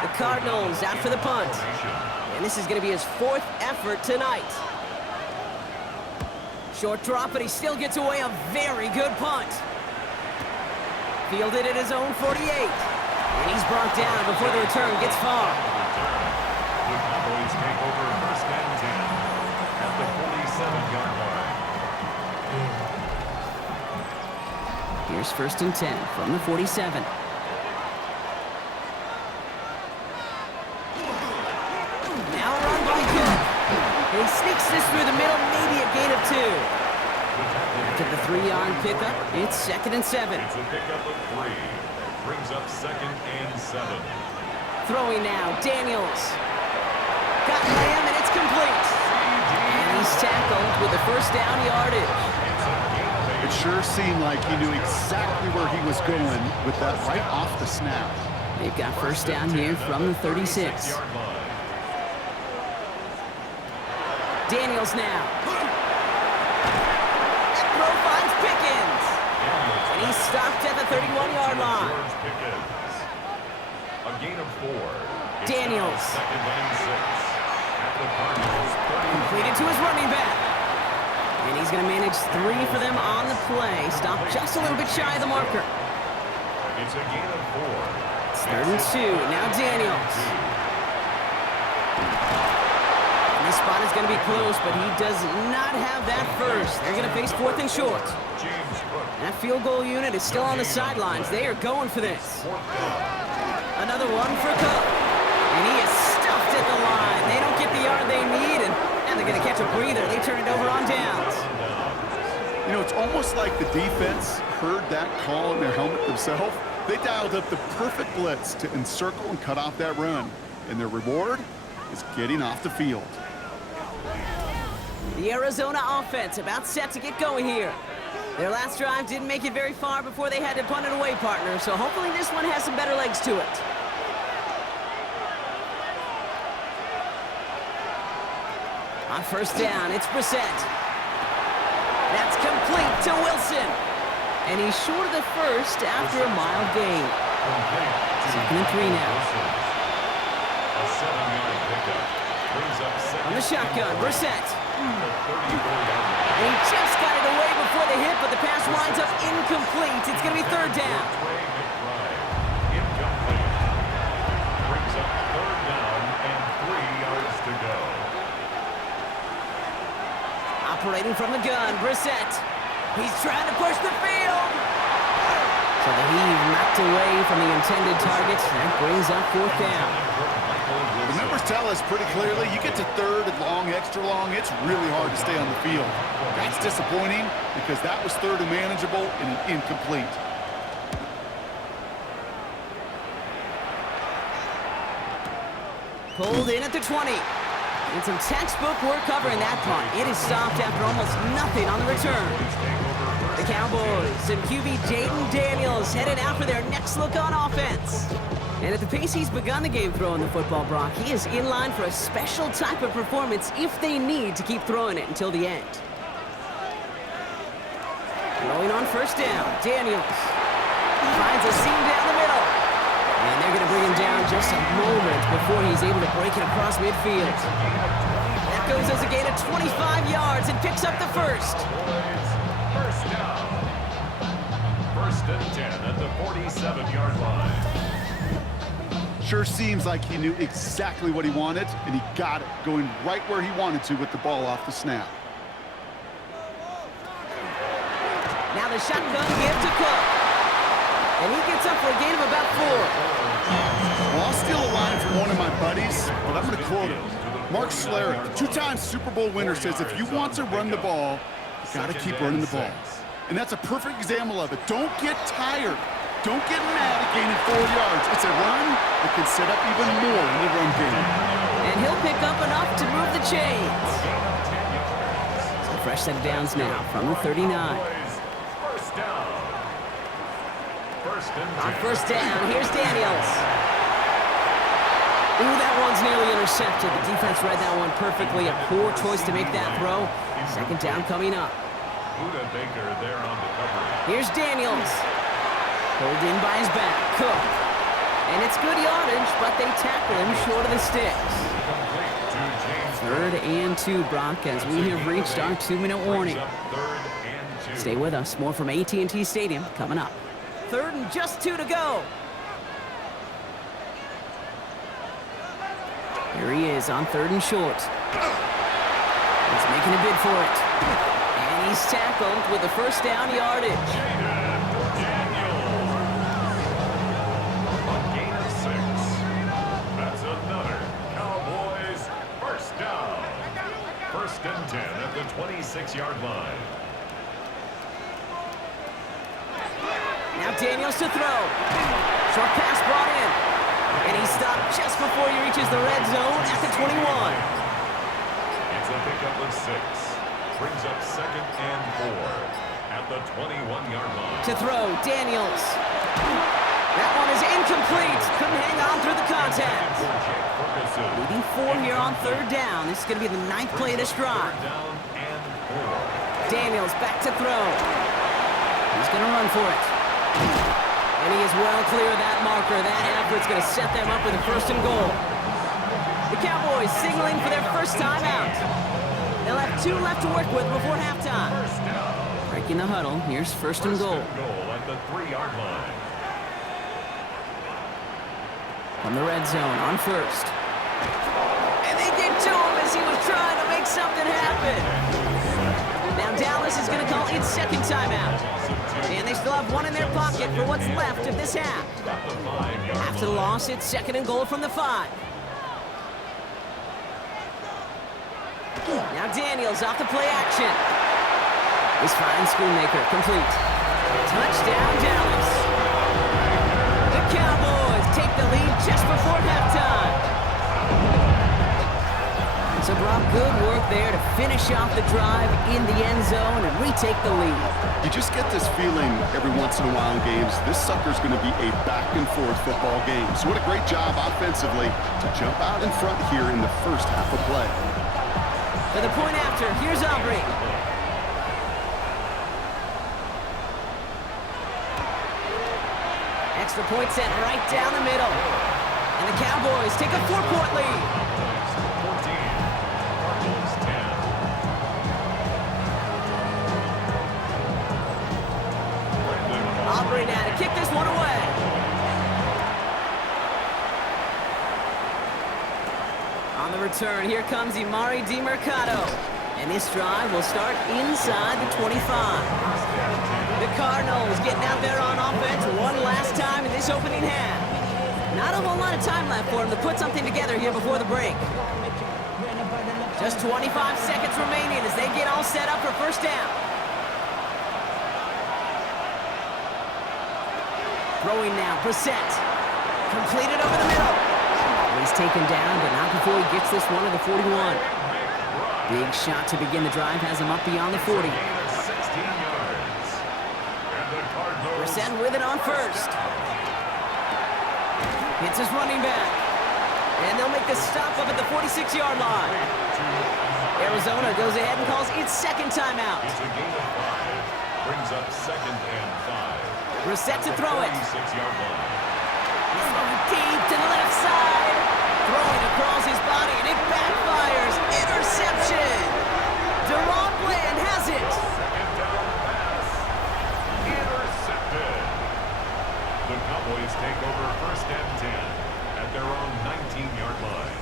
The Cardinals out for the punt. And this is going to be his fourth effort tonight. Short drop, but he still gets away a very good punt. Fielded at his own 48. And he's brought down before the return gets far. The Cowboys take over 1st and 10 at the 47-yard line. Here's 1st and 10 from the 47. Now run by Cook. After the 3-yard pickup, it's 2nd and 7. It's a pickup of 3. Brings up 2nd and 7. Throwing now, Daniels. Got Lamb, and it's complete. And he's tackled with the first down yardage. It sure seemed like he knew exactly where he was going with that right off the snap. They've got first down here from the 36. Daniels now. That throw finds Pickens. And he's stopped at the 31-yard line. A gain of 4. Daniels. 2nd and 6. At the Cardinals. Completed to his running back. And he's going to manage 3 for them on the play. Stopped just a little bit shy of the marker. It's a gain of 4. It's 3rd and 2. Now Daniels. And this spot is going to be close, but he does not have that first. They're going to face 4th and short. That field goal unit is still on the sidelines. They are going for this. Another one for Cook. And he is stuffed at the line. They don't get the yard they need, and now they're going to catch a breather. They turn it over on downs. You know, it's almost like the defense heard that call in their helmet themselves. They dialed up the perfect blitz to encircle and cut off that run. And their reward is getting off the field. The Arizona offense about set to get going here. Their last drive didn't make it very far before they had to punt it away, partner, so hopefully this one has some better legs to it. On first down, it's Brissett. That's complete to Wilson. And he's short of the first after a mild gain. 2nd and 3 now. A 7-yard pickup. Brings up 2nd. On the shotgun, Brissett. And he just got it away before the hit, but the pass winds up incomplete. It's going to be 3rd down. Incomplete. Brings up 3rd down and 3 yards to go. Operating from the gun, Brissett. He's trying to push the field. So the heave knocked away from the intended target. That brings up 4th down. The numbers tell us pretty clearly, you get to 3rd and long, extra long, it's really hard to stay on the field. That's disappointing because that was 3rd and manageable and an incomplete. Pulled in at the 20. And some textbook work covering that punt. It is stopped after almost nothing on the return. The Cowboys and QB Jaden Daniels headed out for their next look on offense. And at the pace he's begun the game throwing the football, Brock, he is in line for a special type of performance if they need to keep throwing it until the end. Throwing on first down, Daniels finds a seam down the middle. And they're going to bring him down just a moment before he's able to break it across midfield. That goes as a gain of 25 yards and picks up the first. First down. 1st and 10 at the 47-yard line. Sure seems like he knew exactly what he wanted, and he got it, going right where he wanted to with the ball off the snap. Now the shotgun give to Cook. And he gets up for a gain of about 4. Well, I'll steal a line from one of my buddies, but I'm going to quote him. Mark Schlereth, the 2-time Super Bowl winner, says if you want to run the ball, you got to keep running the ball. And that's a perfect example of it. Don't get tired. Don't get mad at gaining 4 yards. It's a run that can set up even more in the run game. And he'll pick up enough to move the chains. So fresh set of downs now from the 39. First down. On first down, here's Daniels. Ooh, that one's nearly intercepted. The defense read that one perfectly. A poor choice to make that throw. 2nd down coming up. Buda Baker there on the cover. Here's Daniels. Pulled in by his back. Cook. And it's good yardage, but they tackle him short of the sticks. 3rd and 2, Brock, as we have reached our 2-minute warning. Stay with us. More from AT&T Stadium coming up. 3rd and just 2 to go. Here he is on 3rd and short. He's making a bid for it. And he's tackled with the first down yardage. That's another Cowboys first down. 1st and 10 at the 26-yard line. Now Daniels to throw. Short pass brought in. And he stopped just before he reaches the red zone at the 21. It's a pickup of 6. Brings up 2nd and 4 at the 21-yard line. To throw, Daniels. That one is incomplete. Couldn't hang on through the contact. Leading 4 here on 3rd down. This is going to be the 9th play of this drive. 3rd down and 4. Daniels back to throw. He's going to run for it. And he is well clear of that marker. That effort's going to set them up with a 1st and goal. The Cowboys signaling for their first time out. They'll have 2 left to work with before halftime. Breaking the huddle. Here's 1st and goal. At the 3-yard line. From the red zone on 1st. And they did to him as he was trying to make something happen. Now Dallas is going to call its 2nd timeout. And they still have 1 in their pocket for what's left of this half. After the loss, it's 2nd and goal from the 5. Now Daniels off the play action. This fine Schoonmaker complete. Touchdown Dallas. The Cowboys take the lead just before halftime. So Brock, good work there to finish off the drive in the end zone and retake the lead. You just get this feeling every once in a while in games, this sucker's going to be a back-and-forth football game. So what a great job offensively to jump out in front here in the first half of play. For the point after, here's Aubrey. Extra point set right down the middle. And the Cowboys take a 4-point lead. 14, Cardinals 10. Aubrey now to kick this one away. On the return, here comes Imari DiMercato. And this drive will start inside the 25. The Cardinals getting out there on offense one last time in this opening half. Not a whole lot of time left for them to put something together here before the break. Just 25 seconds remaining as they get all set up for 1st down. Throwing now, Brissett. Completed over the middle. He's taken down, but not before he gets this one to the 41. Big shot to begin the drive has him up beyond the 40. Brissett with it on 1st. Hits his running back. And they'll make the stop up at the 46-yard line. Arizona goes ahead and calls its 2nd timeout. It's a gain of 5. Brings up 2nd and 5. Brissett to throw it. 46-yard line. He's throwing deep to the left side. Throwing across his body, and it backfires. Interception. Deron Bland has it. 2nd down pass. Intercepted. The Cowboys take over 1st and 10 at their own 19-yard line.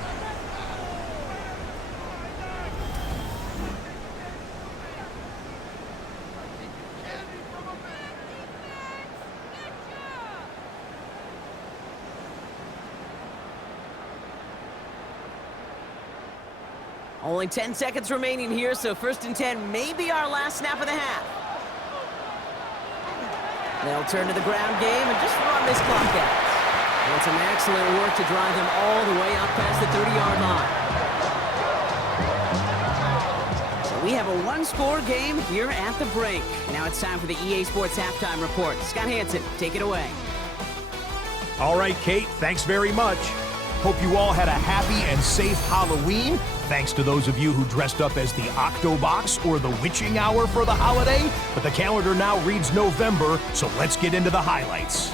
Only 10 seconds remaining here, so 1st and 10 may be our last snap of the half. They'll turn to the ground game and just run this clock out. And some excellent work to drive them all the way up past the 30-yard line. So we have a 1-score game here at the break. Now it's time for the EA Sports Halftime Report. Scott Hansen, take it away. All right, Kate, thanks very much. Hope you all had a happy and safe Halloween. Thanks to those of you who dressed up as the Octobox or the Witching Hour for the holiday. But the calendar now reads November, so let's get into the highlights.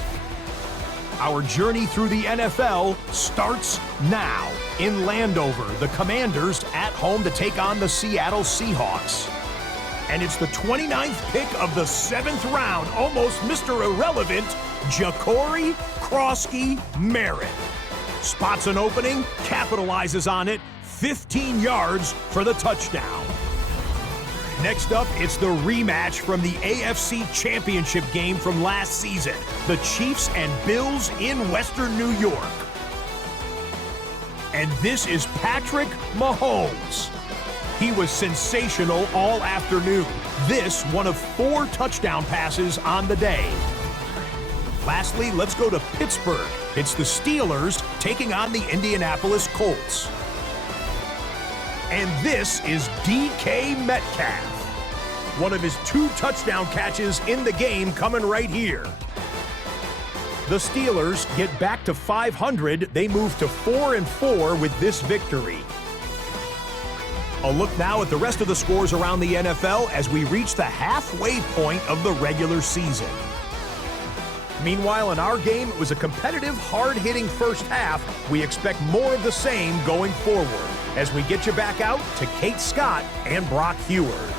Our journey through the NFL starts now. In Landover, the Commanders at home to take on the Seattle Seahawks. And it's the 29th pick of the 7th round, almost Mr. Irrelevant, Ja'Cory Krosky-Merritt. Spots an opening, capitalizes on it, 15 yards for the touchdown. Next up, it's the rematch from the AFC Championship game from last season. The Chiefs and Bills in Western New York. And this is Patrick Mahomes. He was sensational all afternoon. This, one of 4 touchdown passes on the day. Lastly, let's go to Pittsburgh. It's the Steelers taking on the Indianapolis Colts. And this is DK Metcalf. One of his 2 touchdown catches in the game coming right here. The Steelers get back to 500. They move to 4-4 with this victory. A look now at the rest of the scores around the NFL as we reach the halfway point of the regular season. Meanwhile, in our game, it was a competitive, hard-hitting first half. We expect more of the same going forward as we get you back out to Kate Scott and Brock Heward.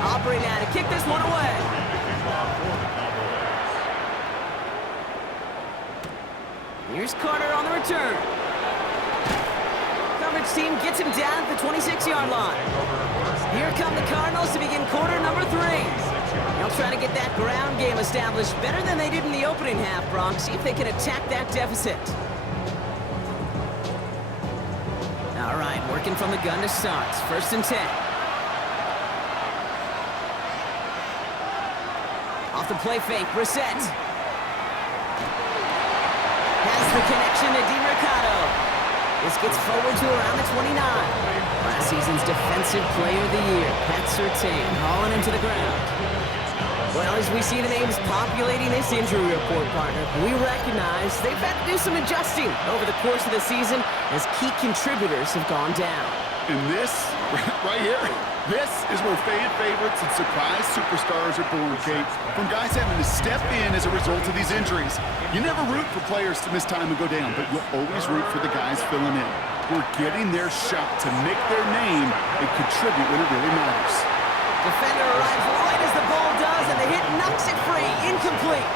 Aubrey now to kick this one away. Here's Carter on the return. Coverage team gets him down at the 26-yard line. Here come the Cardinals to begin quarter number 3. They'll try to get that ground game established better than they did in the opening half, Bronx. See if they can attack that deficit. All right, working from the gun to start. 1st and 10. Off the play fake, Brissett. Has the connection to DiMercato. This gets forward to around the 29. Last season's Defensive Player of the Year, Pat Surtain, hauling him to the ground. Well, as we see the names populating this injury report, partner, we recognize they've had to do some adjusting over the course of the season as key contributors have gone down. And this, right here, this is where fan favorites and surprise superstars are born, Kate. From guys having to step in as a result of these injuries. You never root for players to miss time and go down, but you'll always root for the guys filling in. Who are getting their shot to make their name and contribute when it really matters. Defender arrives right as the ball does, and the hit knocks it free. Incomplete.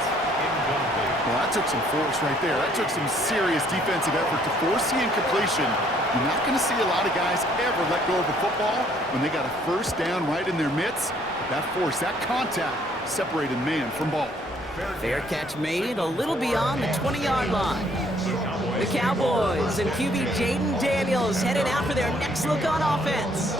Well, that took some force right there. That took some serious defensive effort to force the incompletion. You're not going to see a lot of guys ever let go of the football when they got a first down right in their midst. That force, that contact, separated man from ball. Fair catch made a little beyond the 20-yard line. The Cowboys and QB Jaden Daniels headed out for their next look on offense.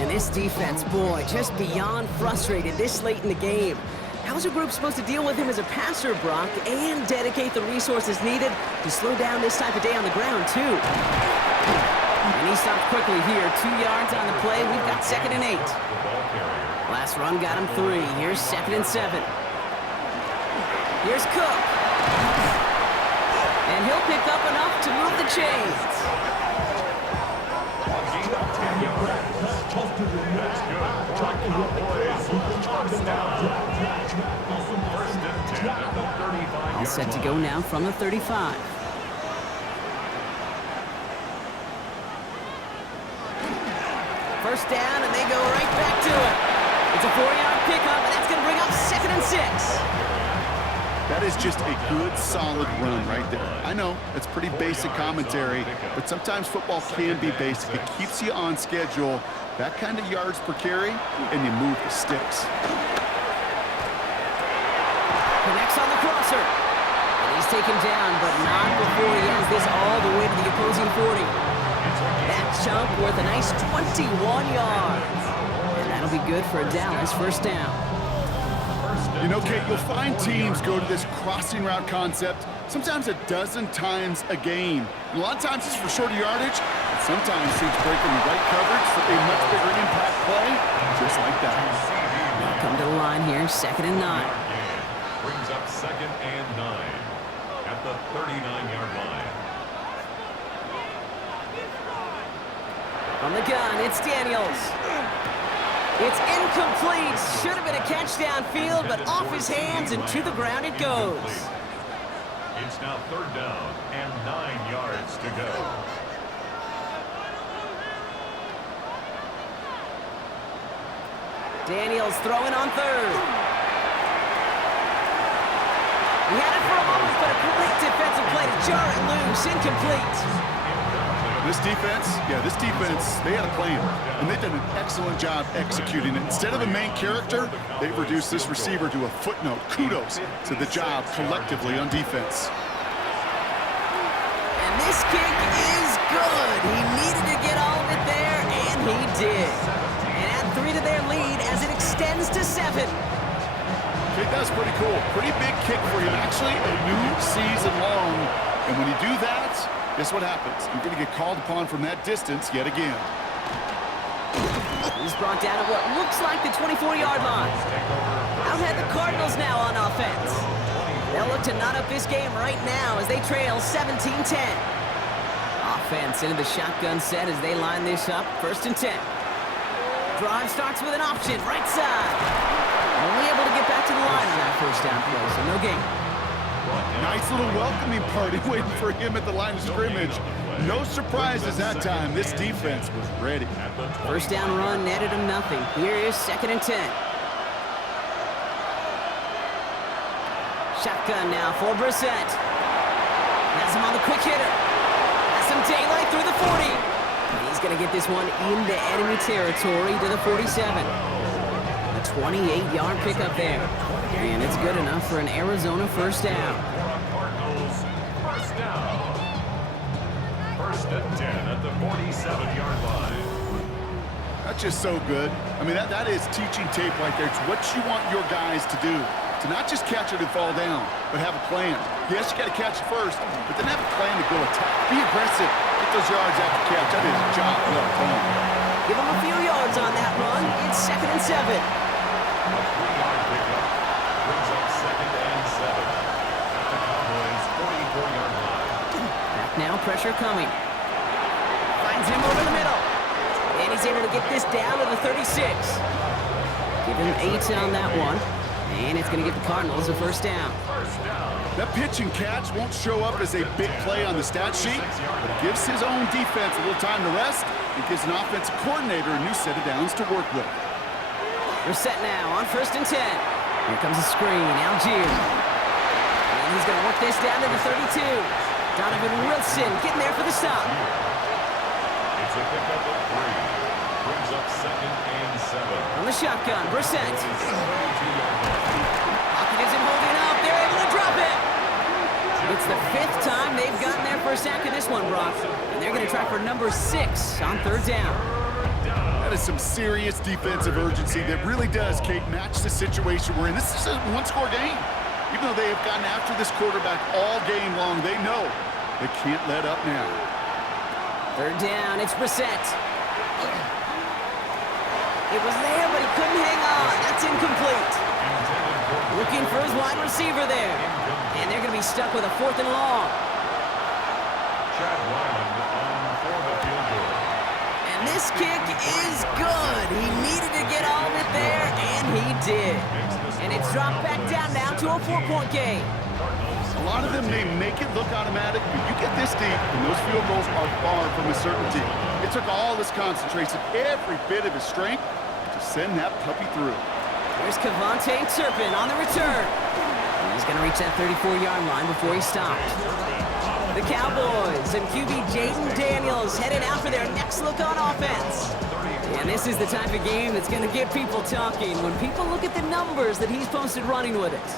And this defense, boy, just beyond frustrated this late in the game. How's a group supposed to deal with him as a passer, Brock, and dedicate the resources needed to slow down this type of day on the ground, too? And he stopped quickly here. 2 yards on the play. We've got 2nd and 8. Last run got him 3. Here's 2nd and 7. Here's Cook. And he'll pick up enough to move the chains. That's good. Brock Cowboys. Touchdown. 1st and 10 at the 35. All set to go now from the 35. First down, and they go right back to it. It's a 4-yard pickup, and that's going to bring up 2nd and 6. That is just a good, solid run right there. I know, it's pretty basic commentary, but sometimes football can be basic. It keeps you on schedule, that kind of yards per carry, and you move the sticks. Connects on the crosser. And he's taken down, but not before he has this all the way to the opposing 40. That chunk worth a nice 21 yards. And that'll be good for a Dallas first down. You know, Kate, you'll find teams go to this crossing route concept sometimes a dozen times a game. And a lot of times it's for shorter yardage, but sometimes teams breaking the right coverage for a much bigger impact play, just like that. They'll come to the line here, 2nd and 9. Brings up 2nd and 9 at the 39-yard line. On the gun, it's Daniels. It's incomplete. Should have been a catch downfield, but off his hands and to the ground it goes. It's now 3rd down and 9 yards to go. Daniels throwing on third. He had it for a moment, but a great defensive play to jar it loose. Incomplete. This defense, they had a plan, and they've done an excellent job executing it. Instead of the main character, they've reduced this receiver to a footnote. Kudos to the job collectively on defense. And this kick is good. He needed to get all of it there, and he did. And add 3 to their lead as it extends to 7. Okay, that's pretty cool. Pretty big kick for him. Actually, a new season long. And when you do that, guess what happens? You're going to get called upon from that distance yet again. He's brought down at what looks like the 24-yard line. Out ahead the Cardinals now on offense. They'll look to knot up this game right now as they trail 17-10. Offense into the shotgun set as they line this up. 1st and 10. Drive starts with an option, right side. Only able to get back to the line on that 1st down play, so no gain. Nice little welcoming party waiting for him at the line of scrimmage. No surprises that time. This defense was ready. 1st down run netted him nothing. Here is 2nd and 10. Shotgun now for Brissett. Has him on the quick hitter. Has some daylight through the 40. He's going to get this one into enemy territory to the 47. A 28-yard pickup there. And it's good enough for an Arizona 1st down. Cardinals, 1st down. 1st and 10 at the 47-yard line. That's just so good. I mean, that is teaching tape right there. It's what you want your guys to do. To not just catch it and fall down, but have a plan. Yes, you got to catch it first, but then have a plan to go attack. Be aggressive. Get those yards after catch. That is a job well done. Give him a few yards on that run. It's 2nd and 7. A 3-yard pickup brings up 2nd and 7 at the Cowboys' 44-yard line. Back now, pressure coming. Finds him over the middle. And he's able to get this down to the 36. Give him 8 on that one. And it's going to give the Cardinals a 1st down. That pitch and catch won't show up as a big play on the stat sheet, but it gives his own defense a little time to rest. It gives an offensive coordinator a new set of downs to work with. We're set now on 1st and 10. Here comes a screen. Algier. And he's going to work this down to the 32. Donovan Wilson getting there for the stop. It's a pickup of 3. Brings up 2nd and 7. On the shotgun, Brissett. Pocket isn't holding up. They're able to drop it. It's the 5th time they've gotten their first sack in this one, Brock. And they're going to try for number 6 on 3rd down. That is some serious defensive urgency that really does, Kate, match the situation we're in. This is a one-score game. Even though they have gotten after this quarterback all game long, they know they can't let up now. 3rd down, it's Brissett. It was there, but he couldn't hang on. That's incomplete. Looking for his wide receiver there. And they're going to be stuck with a 4th and long. Chad Ryland on for the field goal. And this kick is good. He needed to get all of it there, and he did. And it's dropped back down now to a 4-point game. A lot of them may make it look automatic, but you get this deep, and those field goals are far from a certainty. It took all this concentration, every bit of his strength, to send that puppy through. Here's Cavante Turpin on the return. He's going to reach that 34-yard line before he stopped. The Cowboys and QB Jaden Daniels headed out for their next look on offense. And this is the type of game that's going to get people talking when people look at the numbers that he's posted running with it.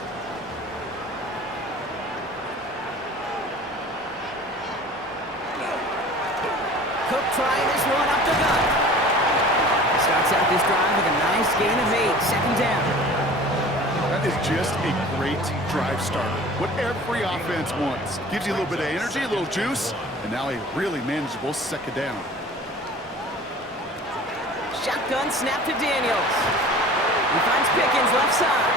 Cook trying this one up the gut. Starts out this drive with a nice gain of 8, 2nd down. That is just a great drive starter. What every offense wants. Gives you a little bit of energy, a little juice, and now a really manageable 2nd down. Shotgun snap to Daniels. He finds Pickens left side.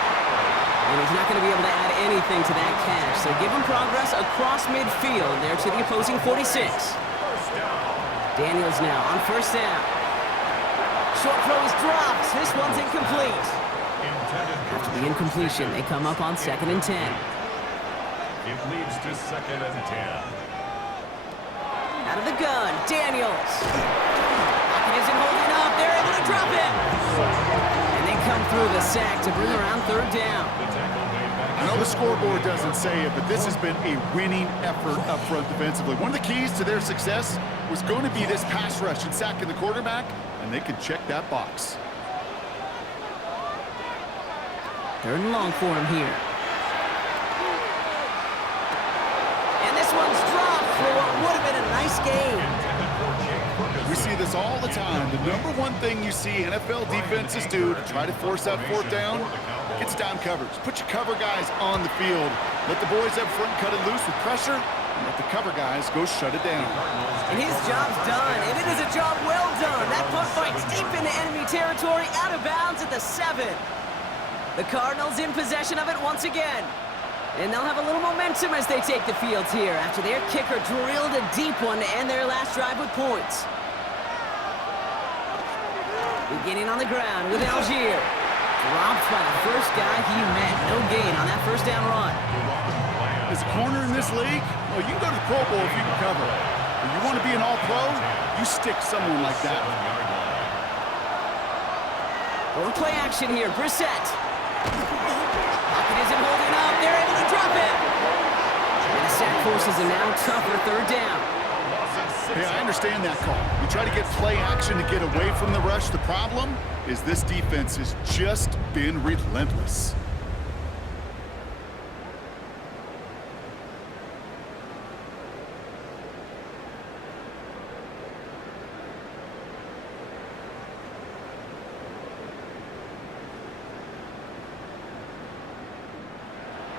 And he's not going to be able to add anything to that catch. So give him progress across midfield there to the opposing 46. Daniels now on 1st down. Short throw is dropped. This one's incomplete. After the incompletion, they come up on 2nd and 10. It leads to 2nd and 10. Out of the gun, Daniels. Pocket isn't holding up. They're able to drop it. And they come through the sack to bring around third down. I know the scoreboard doesn't say it, but this has been a winning effort up front defensively. One of the keys to their success was going to be this pass rush and sacking the quarterback, and they can check that box. Third and long for him here. And this one's dropped for what would have been a nice game. We see this all the time. The number one thing you see NFL defenses do to try to force that fourth down, it's down coverage. Put your cover guys on the field. Let the boys up front cut it loose with pressure, and let the cover guys go shut it down. And his job's done, and it is a job well done. That punt fights deep into enemy territory, out of bounds at the 7. The Cardinals in possession of it once again. And they'll have a little momentum as they take the field here after their kicker drilled a deep one to end their last drive with points. Beginning on the ground with Algier. Dropped by the first guy he met. No gain on that first down run. As a corner in this league, well, you can go to the Pro Bowl if you can cover. If you want to be an All-Pro, you stick someone like that. Or play action here, Brissett. Pocket isn't holding up. They're able to drop it. And the sack forces a now tougher third down. Hey, I understand that call. You try to get play action to get away from the rush. The problem is this defense has just been relentless.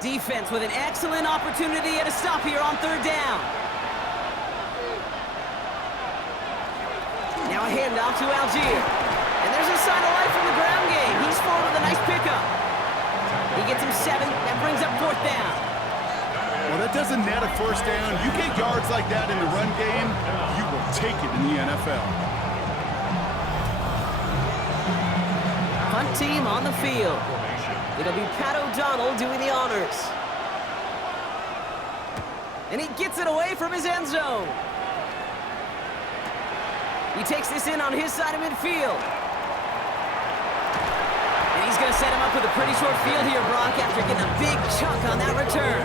Defense with an excellent opportunity at a stop here on third down. Now a handoff to Algier. And there's a sign of life from the ground game. He's forward with a nice pickup. He gets him 7. That brings up fourth down. Well, that doesn't net a first down. You get yards like that in the run game, you will take it in the NFL. Punt team on the field. It'll be Pat O'Donnell doing the honors. And he gets it away from his end zone. He takes this in on his side of midfield. And he's going to set him up with a pretty short field here, Brock, after getting a big chunk on that return.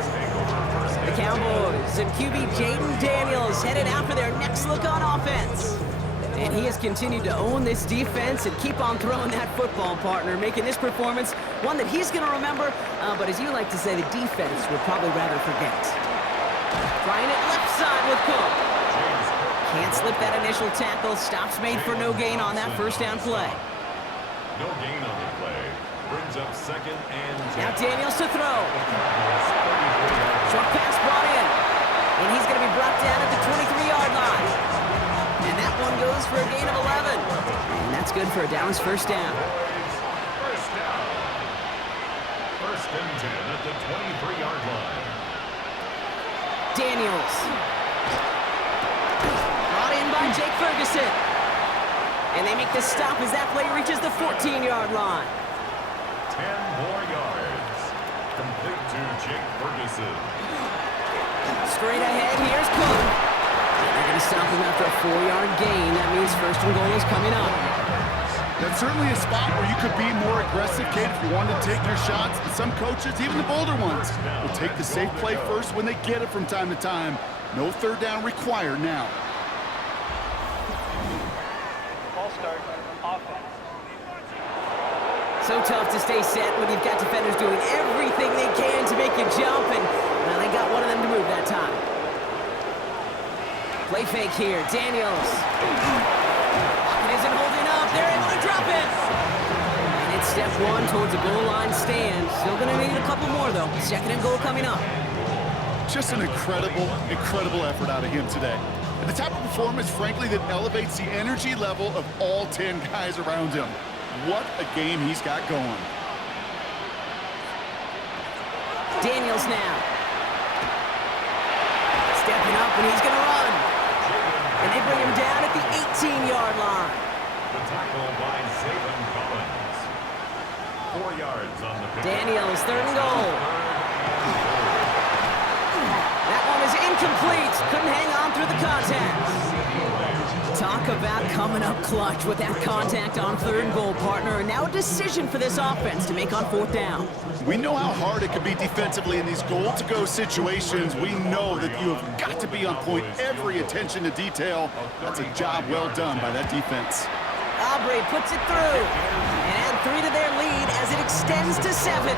The Cowboys and QB Jaden Daniels headed out for their next look on offense. And he has continued to own this defense and keep on throwing that football, partner, making this performance one that he's going to remember, but as you like to say, the defense would probably rather forget. Trying it left side with Cook. Can't slip that initial tackle. Stops made for no gain on that first down play. No gain on the play. Brings up second and 10. Now Daniels to throw. Short pass brought in. And he's going to be brought down at the 23-yard line. And that one goes for a gain of 11. And that's good for a Dallas first down. First down. First and 10 at the 23-yard line. Daniels. Brought in by Jake Ferguson. And they make the stop as that play reaches the 14-yard line. 10 more yards. Complete to Jake Ferguson. Straight ahead, here's Cook. They're going to stop him after a 4-yard gain. That means first and goal is coming up. That's certainly a spot where you could be more aggressive, Kate, if you wanted to take your shots. But some coaches, even the bolder ones, will take the safe play first when they get it from time to time. No third down required now. Ball start, offense. So tough to stay set when you've got defenders doing everything they can to make you jump, and well, they got one of them to move that time. Play fake here, Daniels. It isn't holding up, they're able to drop it. And it's step one towards a goal line stand. Still gonna need a couple more though. Second and goal coming up. Just an incredible, incredible effort out of him today. And the type of performance, frankly, that elevates the energy level of all 10 guys around him. What a game he's got going. Daniels now. Stepping up, and he's going to run. And they bring him down at the 18-yard line. The tackle by Zayvon Collins. 4 yards on the pick. Daniels, third and goal. That one is incomplete. Couldn't hang on through the contact. Talk about coming up clutch with that contact on third and goal, partner. And now a decision for this offense to make on fourth down. We know how hard it can be defensively in these goal-to-go situations. We know that you have got to be on point, every attention to detail. That's a job well done by that defense. Aubrey puts it through. And add 3 to their lead as it extends to 7.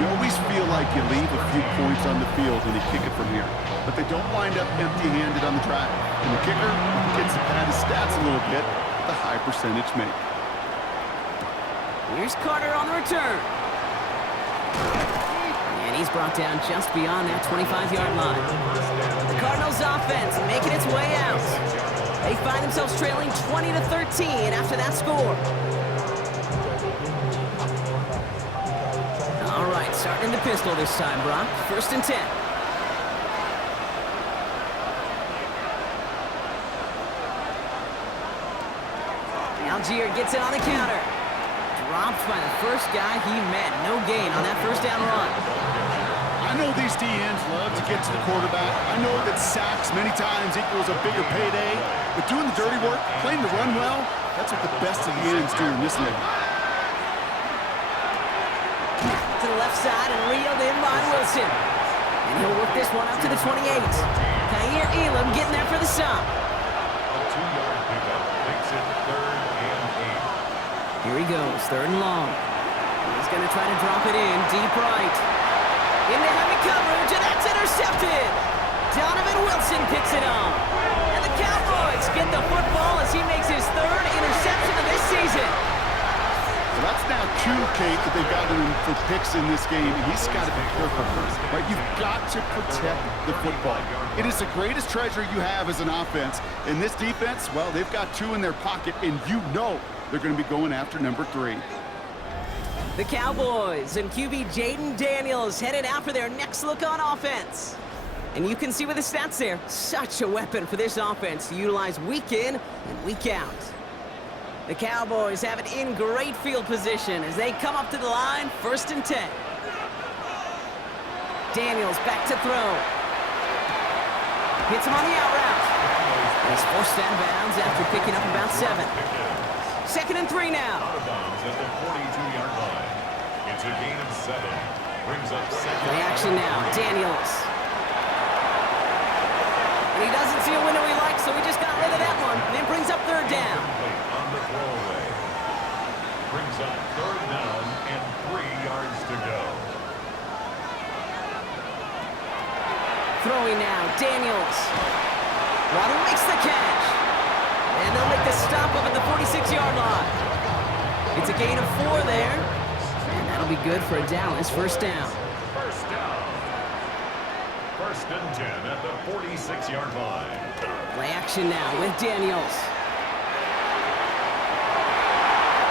You always feel like you leave a few points on the field when you kick it from here, but they don't wind up empty-handed on the drive. And the kicker gets to pad his stats a little bit with a high percentage make. Here's Carter on the return. And he's brought down just beyond that 25-yard line. The Cardinals offense making its way out. They find themselves trailing 20-13 after that score. All right, starting in the pistol this time, Brock. 1st and 10. Algier gets it on the counter. Dropped by the first guy he met. No gain on that first down run. I know these DNs love to get to the quarterback. I know that sacks many times equals a bigger payday, but doing the dirty work, playing the run well, that's what the best of the ends do in this league. To the left side and reeled in by Wilson. And he'll work this one up to the 28. Kaiir Elam getting there for the stop. A 2-yard pickup makes it 3rd and 8. Here he goes, 3rd and long. He's going to try to drop it in deep right. Into heavy coverage, and that's intercepted. Donovan Wilson picks it on. And the Cowboys get the football as he makes his 3rd interception of this season. So that's now 2, Kate, that they've got him for picks in this game, and he's got to be careful, right? You've got to protect the football. It is the greatest treasure you have as an offense. In this defense, well, they've got 2 in their pocket, and you know they're going to be going after number 3. The Cowboys and QB Jaden Daniels headed out for their next look on offense. And you can see with the stats there, such a weapon for this offense to utilize week in and week out. The Cowboys have it in great field position as they come up to the line, 1st and 10. Daniels back to throw. Hits him on the out route. And he's forced out of bounds after picking up about 7. 2nd and 3 now. Out of bounds at the 42-yard line. It's a gain of 7. Brings up 2nd. Play action now. Daniels. And he doesn't see a window he likes, so he just got rid of that one. And then brings up 3rd down. On the throwaway. Brings up 3rd down and 3 yards to go. Throwing now. Daniels. Waddle makes the catch. And they'll make the stop up at the 46-yard line. It's a gain of 4 there. And that'll be good for a Dallas 1st down. 1st down. 1st and 10 at the 46-yard line. Play action now with Daniels.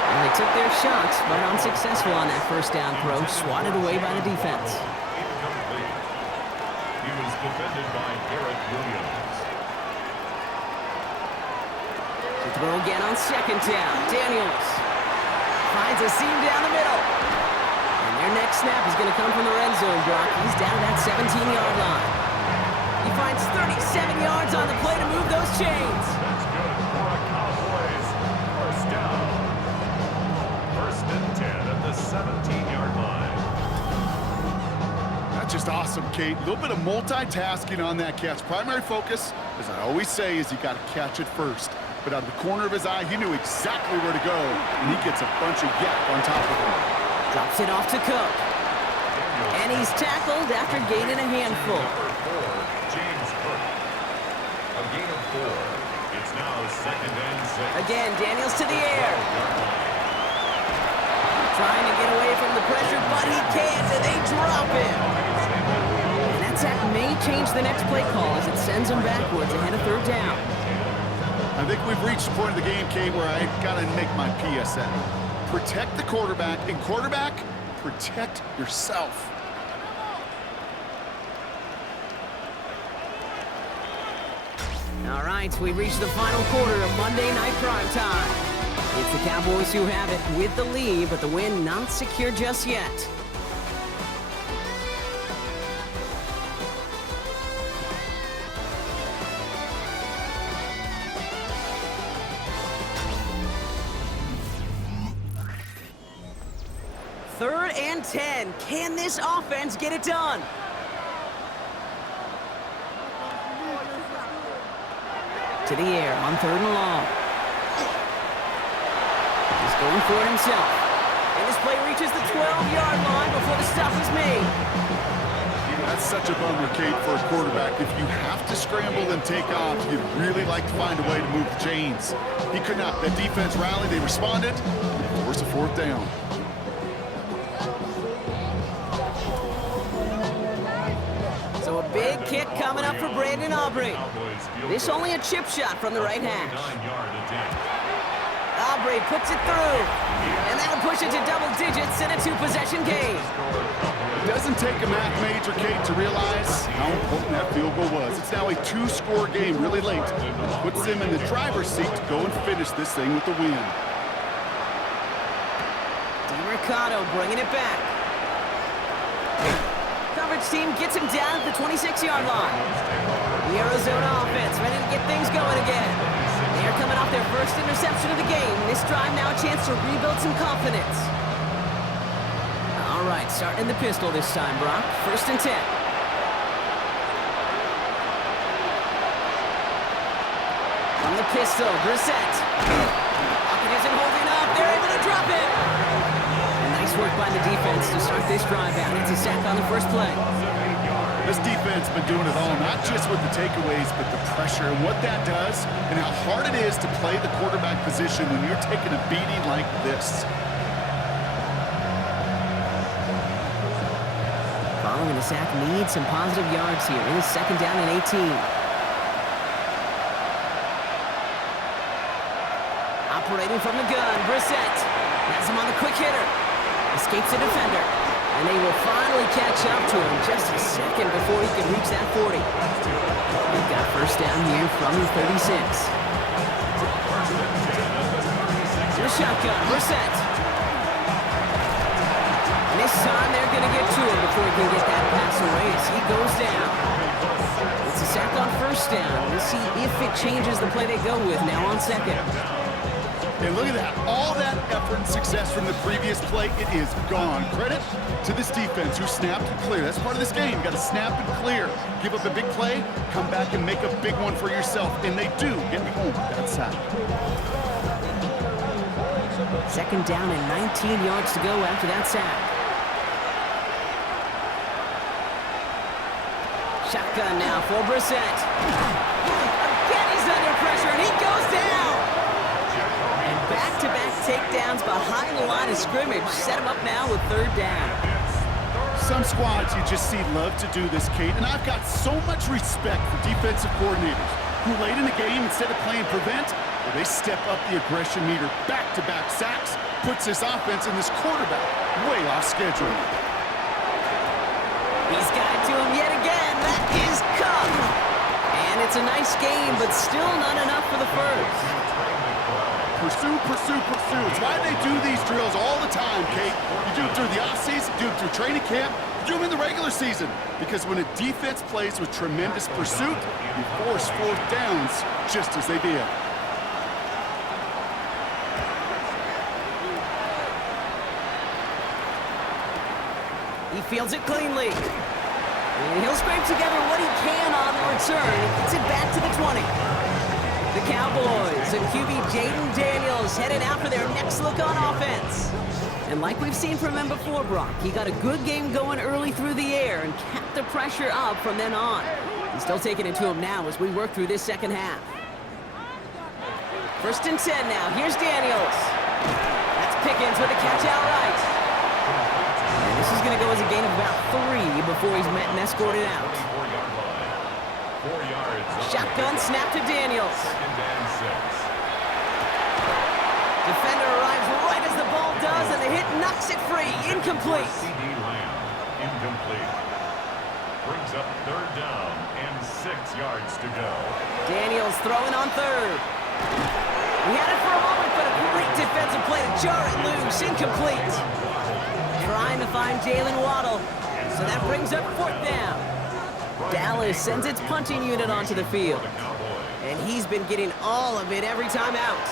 And they took their shots, but unsuccessful on that 1st down throw, swatted away by the defense. Incomplete. He was defended by Garrett Williams. To throw again on 2nd down. Daniels finds a seam down the middle. And their next snap is going to come from the red zone, Brock. He's down at that 17-yard line. He finds 37 yards on the play to move those chains. That's good for a Cowboys 1st down. 1st and 10 at the 17-yard line. That's just awesome, Kate. A little bit of multitasking on that catch. Primary focus, as I always say, is you got to catch it first. But out of the corner of his eye, he knew exactly where to go, and he gets a bunch of yak on top of him. Drops it off to Cook. And he's tackled after gaining a handful. Number 4, James Cook. A gain of 4. It's now 2nd and 6. Again, Daniels to the air. Trying to get away from the pressure, but he can't, and they drop him. And that sack may change the next play call as it sends him backwards ahead of 3rd down. I think we've reached the point of the game, Kate, where I got to make my PSA. Protect the quarterback, and quarterback, protect yourself. All right, we've reached the final quarter of Monday Night Primetime. It's the Cowboys who have it with the lead, but the win not secure just yet. 3rd and 10. Can this offense get it done? To the air on 3rd and long. He's going for it himself. And this play reaches the 12-yard line before the stop is made. That's such a bummer, Kate, for a quarterback. If you have to scramble and take off, you'd really like to find a way to move the chains. He could not. That defense rallied. They responded. Force a 4th down. So a big kick coming up for Brandon Aubrey. This only a chip shot from the right hash. Aubrey puts it through. And that'll push it to double digits in a 2-possession game. It doesn't take a math major, Kate, to realize how important that field goal was. It's now a 2-score game really late. Puts him in the driver's seat to go and finish this thing with the win. DeMercado bringing it back. Coverage team gets him down at the 26-yard line. The Arizona offense ready to get things going again. They're coming off their first interception of the game. This drive now a chance to rebuild some confidence. All right, starting the pistol this time, Brock. 1st and 10. From the pistol, Brissett. Pocket isn't holding up. They're able to drop it. And nice work by the defense to start this drive out. It's a sack on the first play. This defense has been doing it all, not just with the takeaways, but the pressure and what that does and how hard it is to play the quarterback position when you're taking a beating like this. Following the sack needs some positive yards here. It is 2nd down and 18. Operating from the gun, Brissett has him on the quick hitter. Escapes the defender. And they will finally catch up to him just a second before he can reach that 40. They've got 1st down here from the 36. Here's shotgun, Brissett. And this time they're going to get to him before he can get that pass away as he goes down. It's a sack on 1st down. We'll see if it changes the play they go with now on 2nd. And look at that. All that effort and success from the previous play, it is gone. Credit to this defense who snapped and cleared. That's part of this game. You got to snap and clear. Give up a big play, come back and make a big one for yourself. And they do get me home that sack. 2nd down and 19 yards to go after that sack. Shotgun now for Brissett. Again, he's under pressure, and he goes down. And back-to-back takedowns behind the line of scrimmage set him up now with 3rd down. Some squads you just see love to do this, Kate, and I've got so much respect for defensive coordinators who late in the game, instead of playing prevent, they step up the aggression meter. Back-to-back sacks puts this offense and this quarterback way off schedule. He's got it to him yet again. That is Cup. And it's a nice game, but still not enough for the first. Pursue, pursue, pursue. It's why they do these drills all the time, Kate. You do it through the offseason, do it through training camp, do them in the regular season. Because when a defense plays with tremendous pursuit, you force 4th downs just as they did. He fields it cleanly. And he'll scrape together what he can on the return. He gets it back to the 20. The Cowboys and QB Jaden Daniels headed out for their next look on offense. And like we've seen from him before, Brock, he got a good game going early through the air and kept the pressure up from then on. He's still taking it to him now as we work through this 2nd half. 1st and 10 now. Here's Daniels. That's Pickens with a catch outright. And this is going to go as a gain of about 3 before he's met and escorted out. Shotgun snap to Daniels. Defender arrives right as the ball does, and the hit knocks it free. Incomplete. Incomplete. Brings up 3rd down and 6 yards to go. Daniels throwing on 3rd. He had it for a moment, but a great defensive play to jar it loose. Incomplete. Trying to find Jalen Waddle. So that brings up 4th down. Dallas sends its punting unit onto the field. And he's been getting all of it every time out.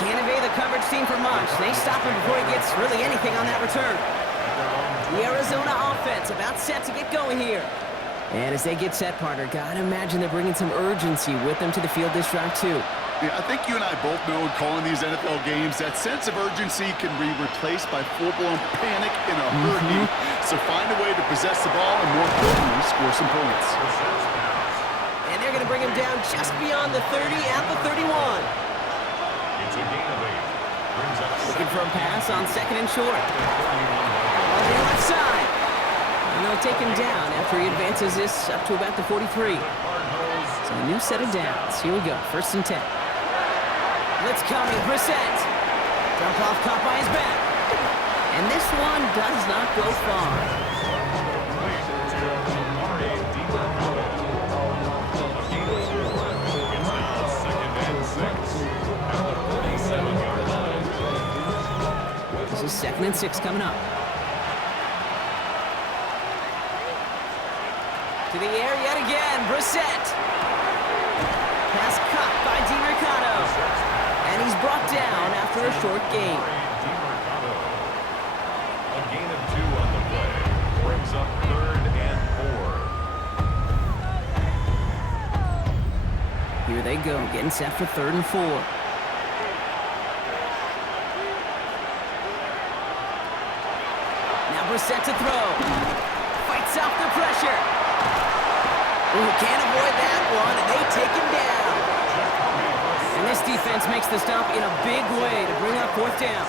Can't evade the coverage team for much. They stop him before he gets really anything on that return. The Arizona offense about set to get going here. And as they get set, partner, gotta imagine they're bringing some urgency with them to the field this drive, too. Yeah, I think you and I both know in calling these NFL games that sense of urgency can be replaced by full-blown panic in a hurry. So find a way to possess the ball and, more importantly, score some points. And they're going to bring him down just beyond the 30 at the 31. It's a gain of 8. Looking for a pass on second and short. On the left side. And they'll take him down after he advances this up to about the 43. So a new set of downs. Here we go, 1st and 10. Blitz coming, Brissett. Dump off caught by his back. And this one does not go far. This is 2nd and 6 coming up. To the air yet again, Brissett. Pass caught by DeMercado. And he's brought down after a short gain. A gain of 2 on the play. Brings up 3rd and 4. Here they go, getting set for 3rd and 4. Now Brissett to throw. Fights off the pressure. Ooh, can't avoid that one, and they take him down. And this defense makes the stop in a big way to bring up 4th down.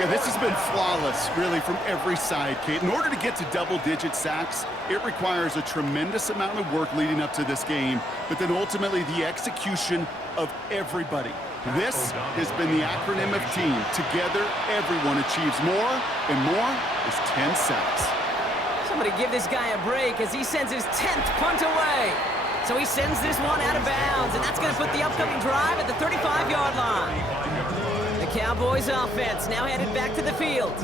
Yeah, this has been flawless, really, from every side, Kate. In order to get to double-digit sacks, it requires a tremendous amount of work leading up to this game, but then ultimately the execution of everybody. This has been the acronym of team. Together, everyone achieves more, and more is 10 sacks. Somebody give this guy a break as he sends his 10th punt away. So he sends this one out of bounds, and that's going to put the upcoming drive at the 35-yard line. The Cowboys offense now headed back to the field.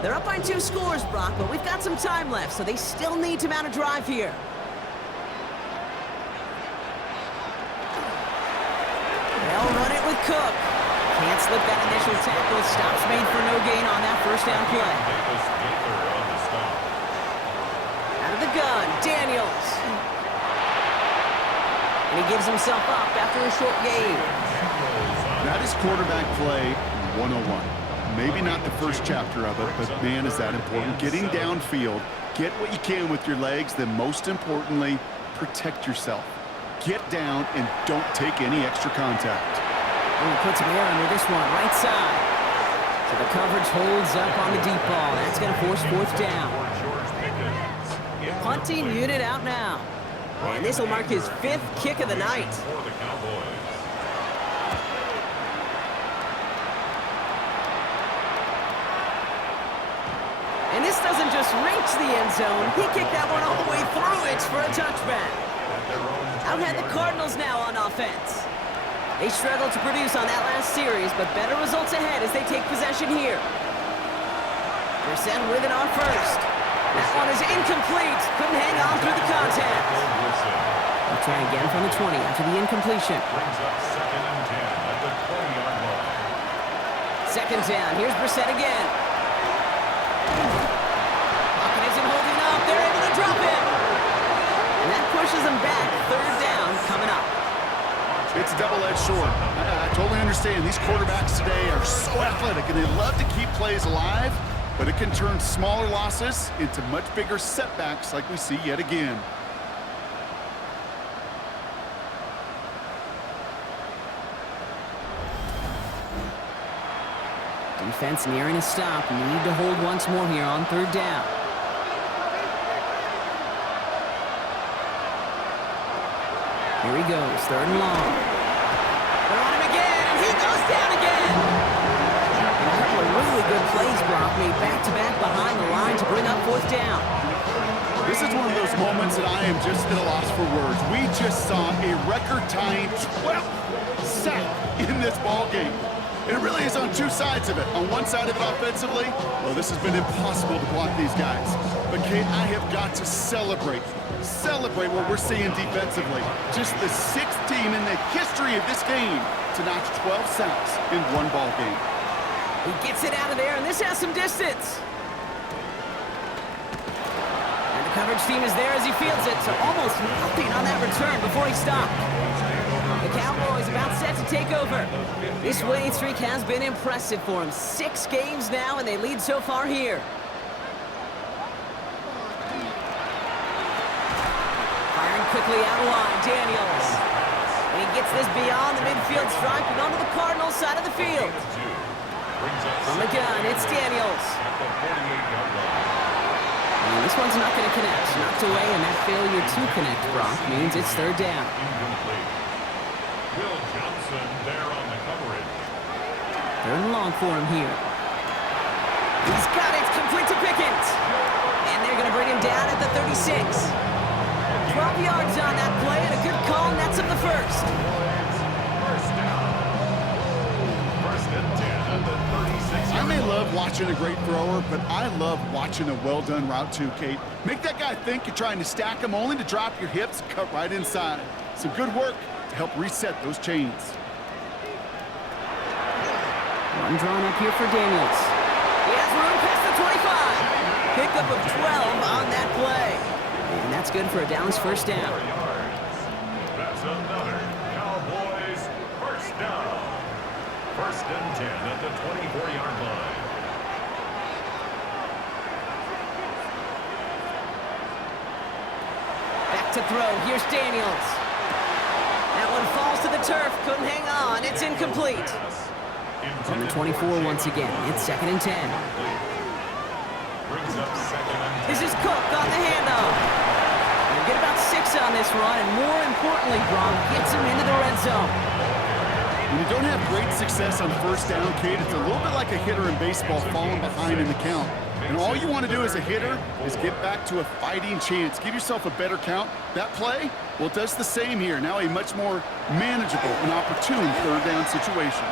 They're up by 2 scores, Brock, but we've got some time left, so they still need to mount a drive here. They'll run it with Cook. Can't slip that initial tackle. Stops made for no gain on that 1st down play. Out of the gun, Daniels. And he gives himself up after a short gain. That is quarterback play 101. Maybe not the first chapter of it, but man, is that important. Getting downfield, get what you can with your legs, then most importantly, protect yourself. Get down and don't take any extra contact. Ooh, puts some air under this one, right side. So the coverage holds up on the deep ball. That's going to force 4th down. Punting unit out now. And this will mark his 5th kick of the night. For the Cowboys. And this doesn't just reach the end zone. He kicked that one all the way through it for a touchback. Out had the Cardinals now on offense. They struggled to produce on that last series, but better results ahead as they take possession here. Brissett with it on 1st. That one is incomplete. Couldn't hang on through the contact. They'll try again from the 20 after the incompletion. Brings up 2nd and 10 at the 20-yard line. 2nd down. Here's Brissett again. Pocket isn't holding up. They're able to drop him. And that pushes them back. 3rd down coming up. It's a double-edged sword. I totally understand. These quarterbacks today are so athletic, and they love to keep plays alive, but it can turn smaller losses into much bigger setbacks like we see yet again. Defense nearing a stop. Need to hold once more here on 3rd down. Here he goes, 3rd and long. They're on him again, and he goes down again. A couple of really good plays, Brock, made back-to-back behind the line to bring up 4th down. This is one of those moments that I am just at a loss for words. We just saw a record-tying 12th sack in this ballgame. It really is on 2 sides of it. On one side of it offensively, well, this has been impossible to block these guys. But, Kate, I have got to celebrate what we're seeing defensively. Just the sixth team in the history of this game to notch 12 sacks in one ball game. He gets it out of there, and this has some distance. And the coverage team is there as he fields it, so almost nothing on that return before he stopped. The Cowboys about set to take over. This winning streak has been impressive for him. 6 games now, and they lead so far here. Firing quickly out of line, Daniels. And he gets this beyond the midfield stripe and onto the Cardinals side of the field. From the gun, it's Daniels. And this one's not going to connect. Knocked away, and that failure to connect, Brock, means it's third down. Will Johnson there on the coverage. Third and long for him here. He's got it, complete to Pickens. And they're going to bring him down at the 36. 12 yards on that play, and a good call, nets up the first. First down. First and 10 at the 36. I may love watching a great thrower, but I love watching a well-done route too, Kate. Make that guy think you're trying to stack him only to drop your hips and cut right inside. Some good work to help reset those chains. One drawn up here for Daniels. He has room past the 25. Pickup of 12 on that play. And that's good for a Dallas first down. 4 yards. That's another Cowboys first down. First and 10 at the 24-yard line. Back to throw. Here's Daniels. That one falls to the turf. Couldn't hang on. It's incomplete. On the 24 once again. It's second and 10. Brings up second and 10. This is Cook on the handoff. They'll get about 6 on this run, and more importantly, Gronk gets him into the red zone. When you don't have great success on first down, Kate, it's a little bit like a hitter in baseball falling behind in the count. And all you want to do as a hitter is get back to a fighting chance. Give yourself a better count. That play, well, it does the same here. Now a much more manageable and opportune third down situation.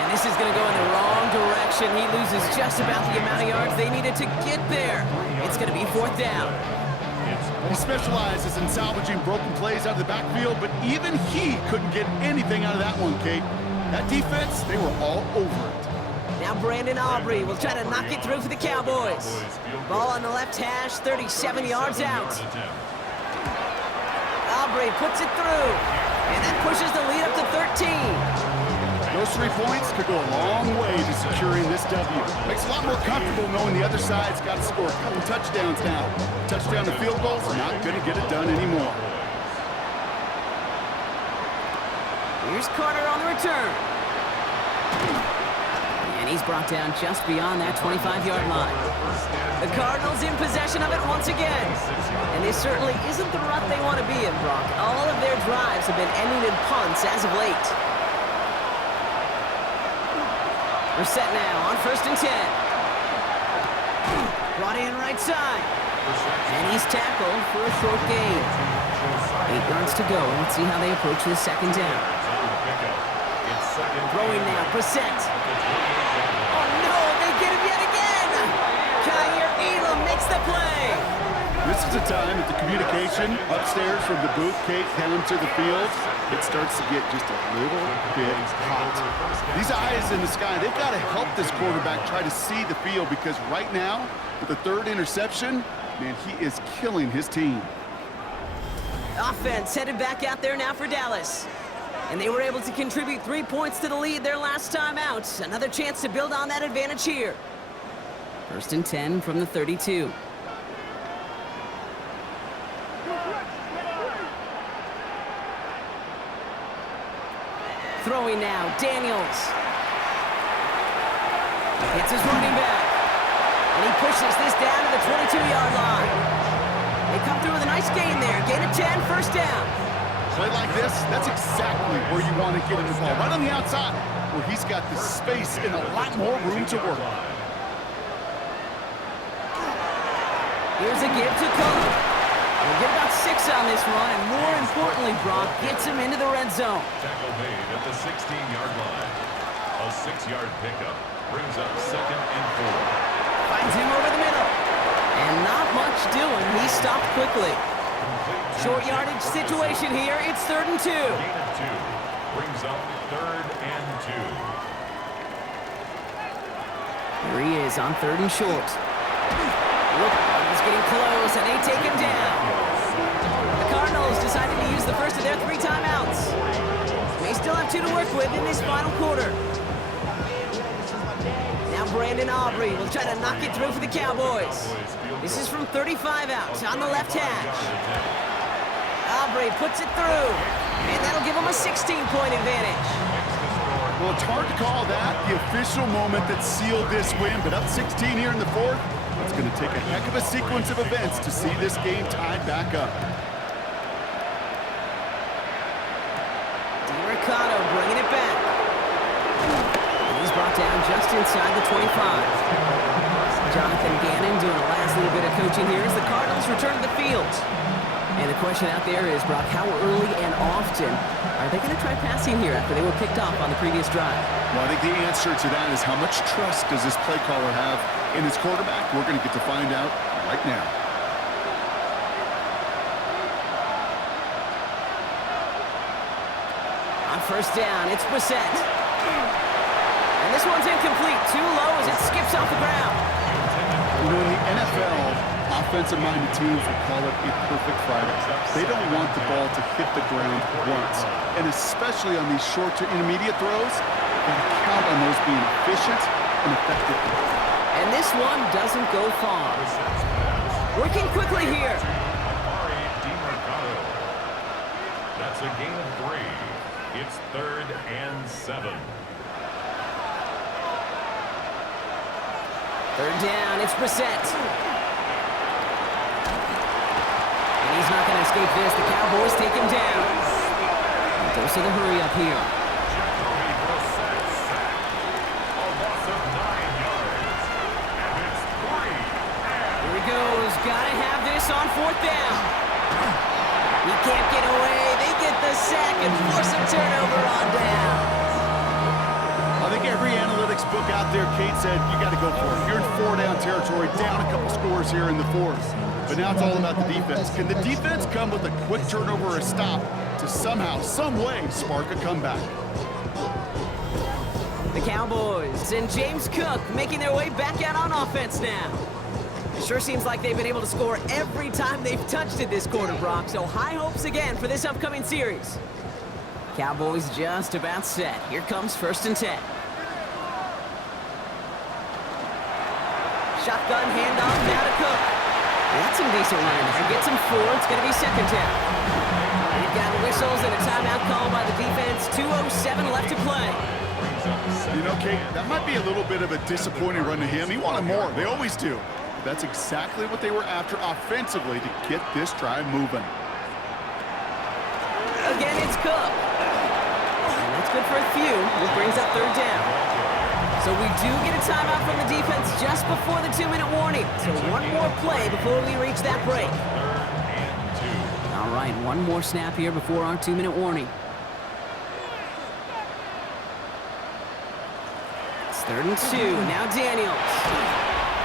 And this is going to go in the wrong direction. He loses just about the amount of yards they needed to get there. It's going to be fourth down. He specializes in salvaging broken plays out of the backfield, but even he couldn't get anything out of that one, Kate. That defense, they were all over it. Now Brandon Aubrey will try to knock it through for the Cowboys. Ball on the left hash, 37 yards out. Aubrey puts it through, and that pushes the lead up to 13. Those 3 points could go a long way to securing this W. Makes it a lot more comfortable knowing the other side's got to score a couple touchdowns now. Touchdown to field goals, not going to get it done anymore. Here's Carter on the return. And he's brought down just beyond that 25-yard line. The Cardinals in possession of it once again. And this certainly isn't the rut they want to be in, Brock. All of their drives have been ending in punts as of late. We're set now on first and 10. Brought in right side. And he's tackled for a short gain. 8 yards to go. Let's see how they approach the second down. Throwing now, Brissett. Oh no, they get him yet again! Kyer Elam makes the play. This is a time that the communication upstairs from the booth, Kate, down to the field, it starts to get just a little bit hot. These eyes in the sky, they've got to help this quarterback try to see the field, because right now, with the 3rd interception, man, he is killing his team. Offense headed back out there now for Dallas. And they were able to contribute 3 points to the lead their last time out. Another chance to build on that advantage here. First and 10 from the 32. Throwing now, Daniels. Hits his running back. And he pushes this down to the 22-yard line. They come through with a nice gain there. Gain of 10, first down. Play like this, that's exactly where you want to get him the ball. Right on the outside, where he's got the space and a lot more room to work. Here's a give to Cook. We'll get about 6 on this run, and more importantly, Brock gets him into the red zone. Tackle made at the 16-yard line. A 6-yard pickup brings up second and 4. Finds him over the middle. And not much doing. He stopped quickly. Short yardage situation here. It's 3rd and 2. Gain of 2. Brings up 3rd and 2. Here he is on 3rd and short. Look, he's getting close, and they take him down. The Cardinals decided to use the first of their 3 timeouts. They still have 2 to work with in this final quarter. Now Brandon Aubrey will try to knock it through for the Cowboys. This is from 35 out on the left hash. Aubrey puts it through, and that'll give him a 16-point advantage. Well, it's hard to call that the official moment that sealed this win, but up 16 here in the 4th, it's going to take a heck of a sequence of events to see this game tied back up. DiMercato bringing it back. And he's brought down just inside the 25. Jonathan Gannon doing the last little bit of coaching here as the Cardinals return to the field. And the question out there is, Brock, how early and often are they going to try passing here after they were picked off on the previous drive? Well, I think the answer to that is how much trust does this play caller have in his quarterback? We're going to get to find out right now. On 1st down, it's Brissett. And this one's incomplete. Too low as it skips off the ground. You know, in the NFL, offensive-minded teams would call it a perfect Friday. They don't want the ball to hit the ground once. And especially on these short to intermediate throws, you've got to count on those being efficient and effective. And this one doesn't go far. Working quickly here. That's a gain of 3. It's 3rd and 7. 3rd down, it's Brissett. And he's not going to escape this. The Cowboys take him down. Dose of the hurry up here. Jacoby Brissett sacked. A loss of 9 yards. And it's 3. Here he goes. Got to have this on 4th down. He can't get away. They get the sack and force a turnover on down. I think every analytics book out there, Kate, said you got to go for it. You're in 4-down territory, down a couple scores here in the 4th. But now it's all about the defense. Can the defense come with a quick turnover or a stop to somehow, some way, spark a comeback? The Cowboys and James Cook making their way back out on offense now. It sure seems like they've been able to score every time they've touched it this quarter, Brock. So high hopes again for this upcoming series. Cowboys just about set. Here comes 1st and 10. Shotgun handoff now to Cook. That's some decent line there. Gets him 4. It's going to be 2nd down. We've got whistles and a timeout call by the defense. 2:07 left to play. You know, Kate, that might be a little bit of a disappointing run to him. He wanted more. They always do. That's exactly what they were after offensively to get this drive moving. Again, it's Cook. And that's good for a few. Which brings up 3rd down. So we do get a timeout from the defense just before the 2-minute warning. So one more play before we reach that break. 3rd and 2. All right, one more snap here before our 2-minute warning. It's 3rd and 2. Now Daniels.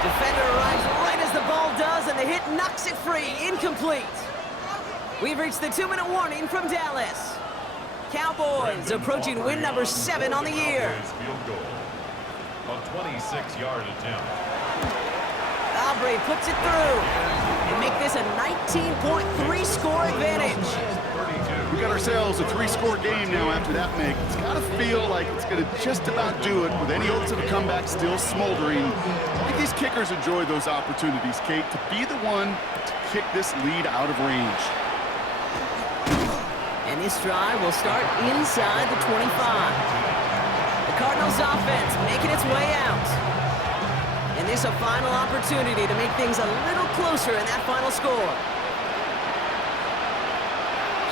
Defender arrives right as the ball does, and the hit knocks it free. Incomplete. We've reached the 2-minute warning from Dallas. Cowboys approaching win number 7 on the year. Field goal. A 26-yard attempt. Aubrey puts it through and make this a 19.3 score advantage. We got ourselves a 3-score game now after that make. It's got to feel like it's going to just about do it with any hopes of a comeback still smoldering. I think these kickers enjoy those opportunities, Kate, to be the one to kick this lead out of range. And this drive will start inside the 25. The Cardinals offense making its way out. And this a final opportunity to make things a little closer in that final score.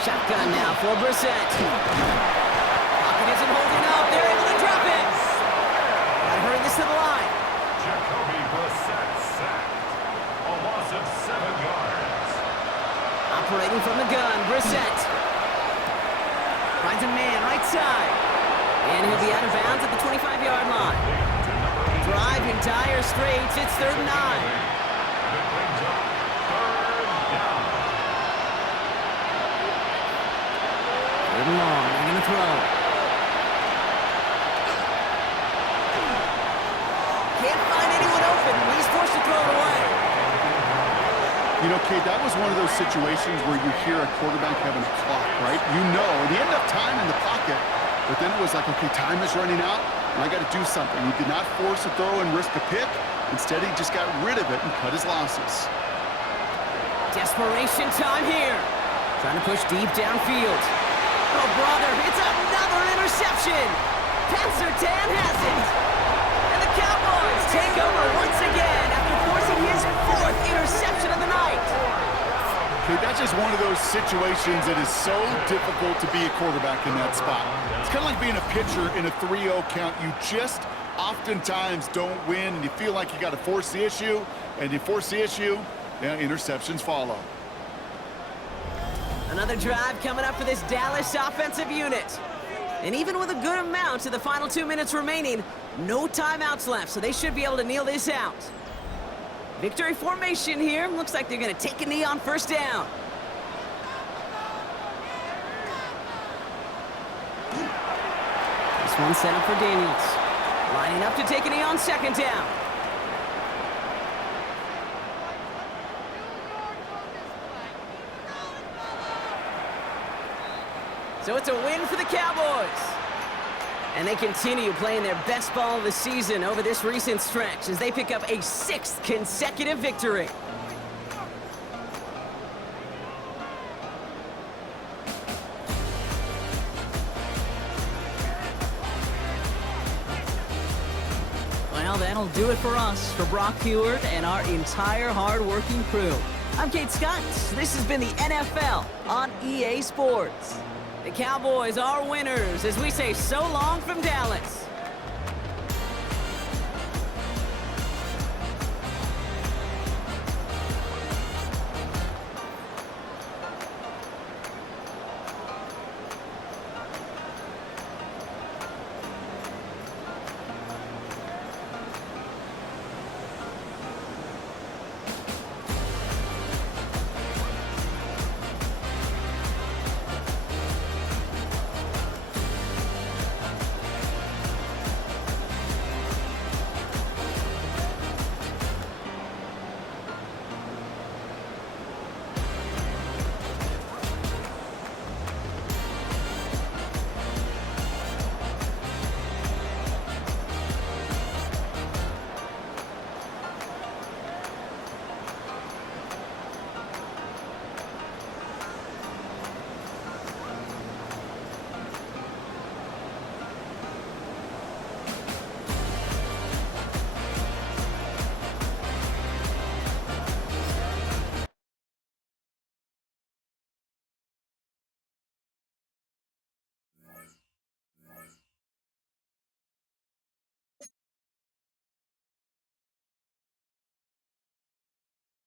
Shotgun now for Brissett. Pocket isn't holding up. They're able to drop it. Got to hurry this to the line. Jacoby Brissett sacked. A loss of 7 yards. Operating from the gun, Brissett. Finds a man right side. And he'll be out of bounds at the 25-yard line. Drive in dire straits. It's 3rd and 9. long. They're going to throw. Can't find anyone open. He's forced to throw it away. You know, Kate, that was one of those situations where you hear a quarterback having a clock, right? You know, and he had enough time in the pocket, but then it was like, okay, time is running out, and I got to do something. He did not force a throw and risk a pick. Instead, he just got rid of it and cut his losses. Desperation time here. Trying to push deep downfield. Oh, brother, it's another interception. Panzertan has it. And the Cowboys take over once again after forcing his 4th interception of the night. Okay, that's just one of those situations that is so difficult to be a quarterback in that spot. It's kind of like being a pitcher in a 3-0 count. You just oftentimes don't win, and you feel like you got to force the issue, and you force the issue, yeah, interceptions follow. Another drive coming up for this Dallas offensive unit. And even with a good amount of the final 2 minutes remaining, no timeouts left, so they should be able to kneel this out. Victory formation here. Looks like they're going to take a knee on first down. This one set up for Daniels. Lining up to take a knee on second down. So it's a win for the Cowboys. And they continue playing their best ball of the season over this recent stretch as they pick up a 6th consecutive victory. Well, that'll do it for us, for Brock Heward and our entire hard-working crew. I'm Kate Scott. This has been the NFL on EA Sports. The Cowboys are winners as we say so long from Dallas.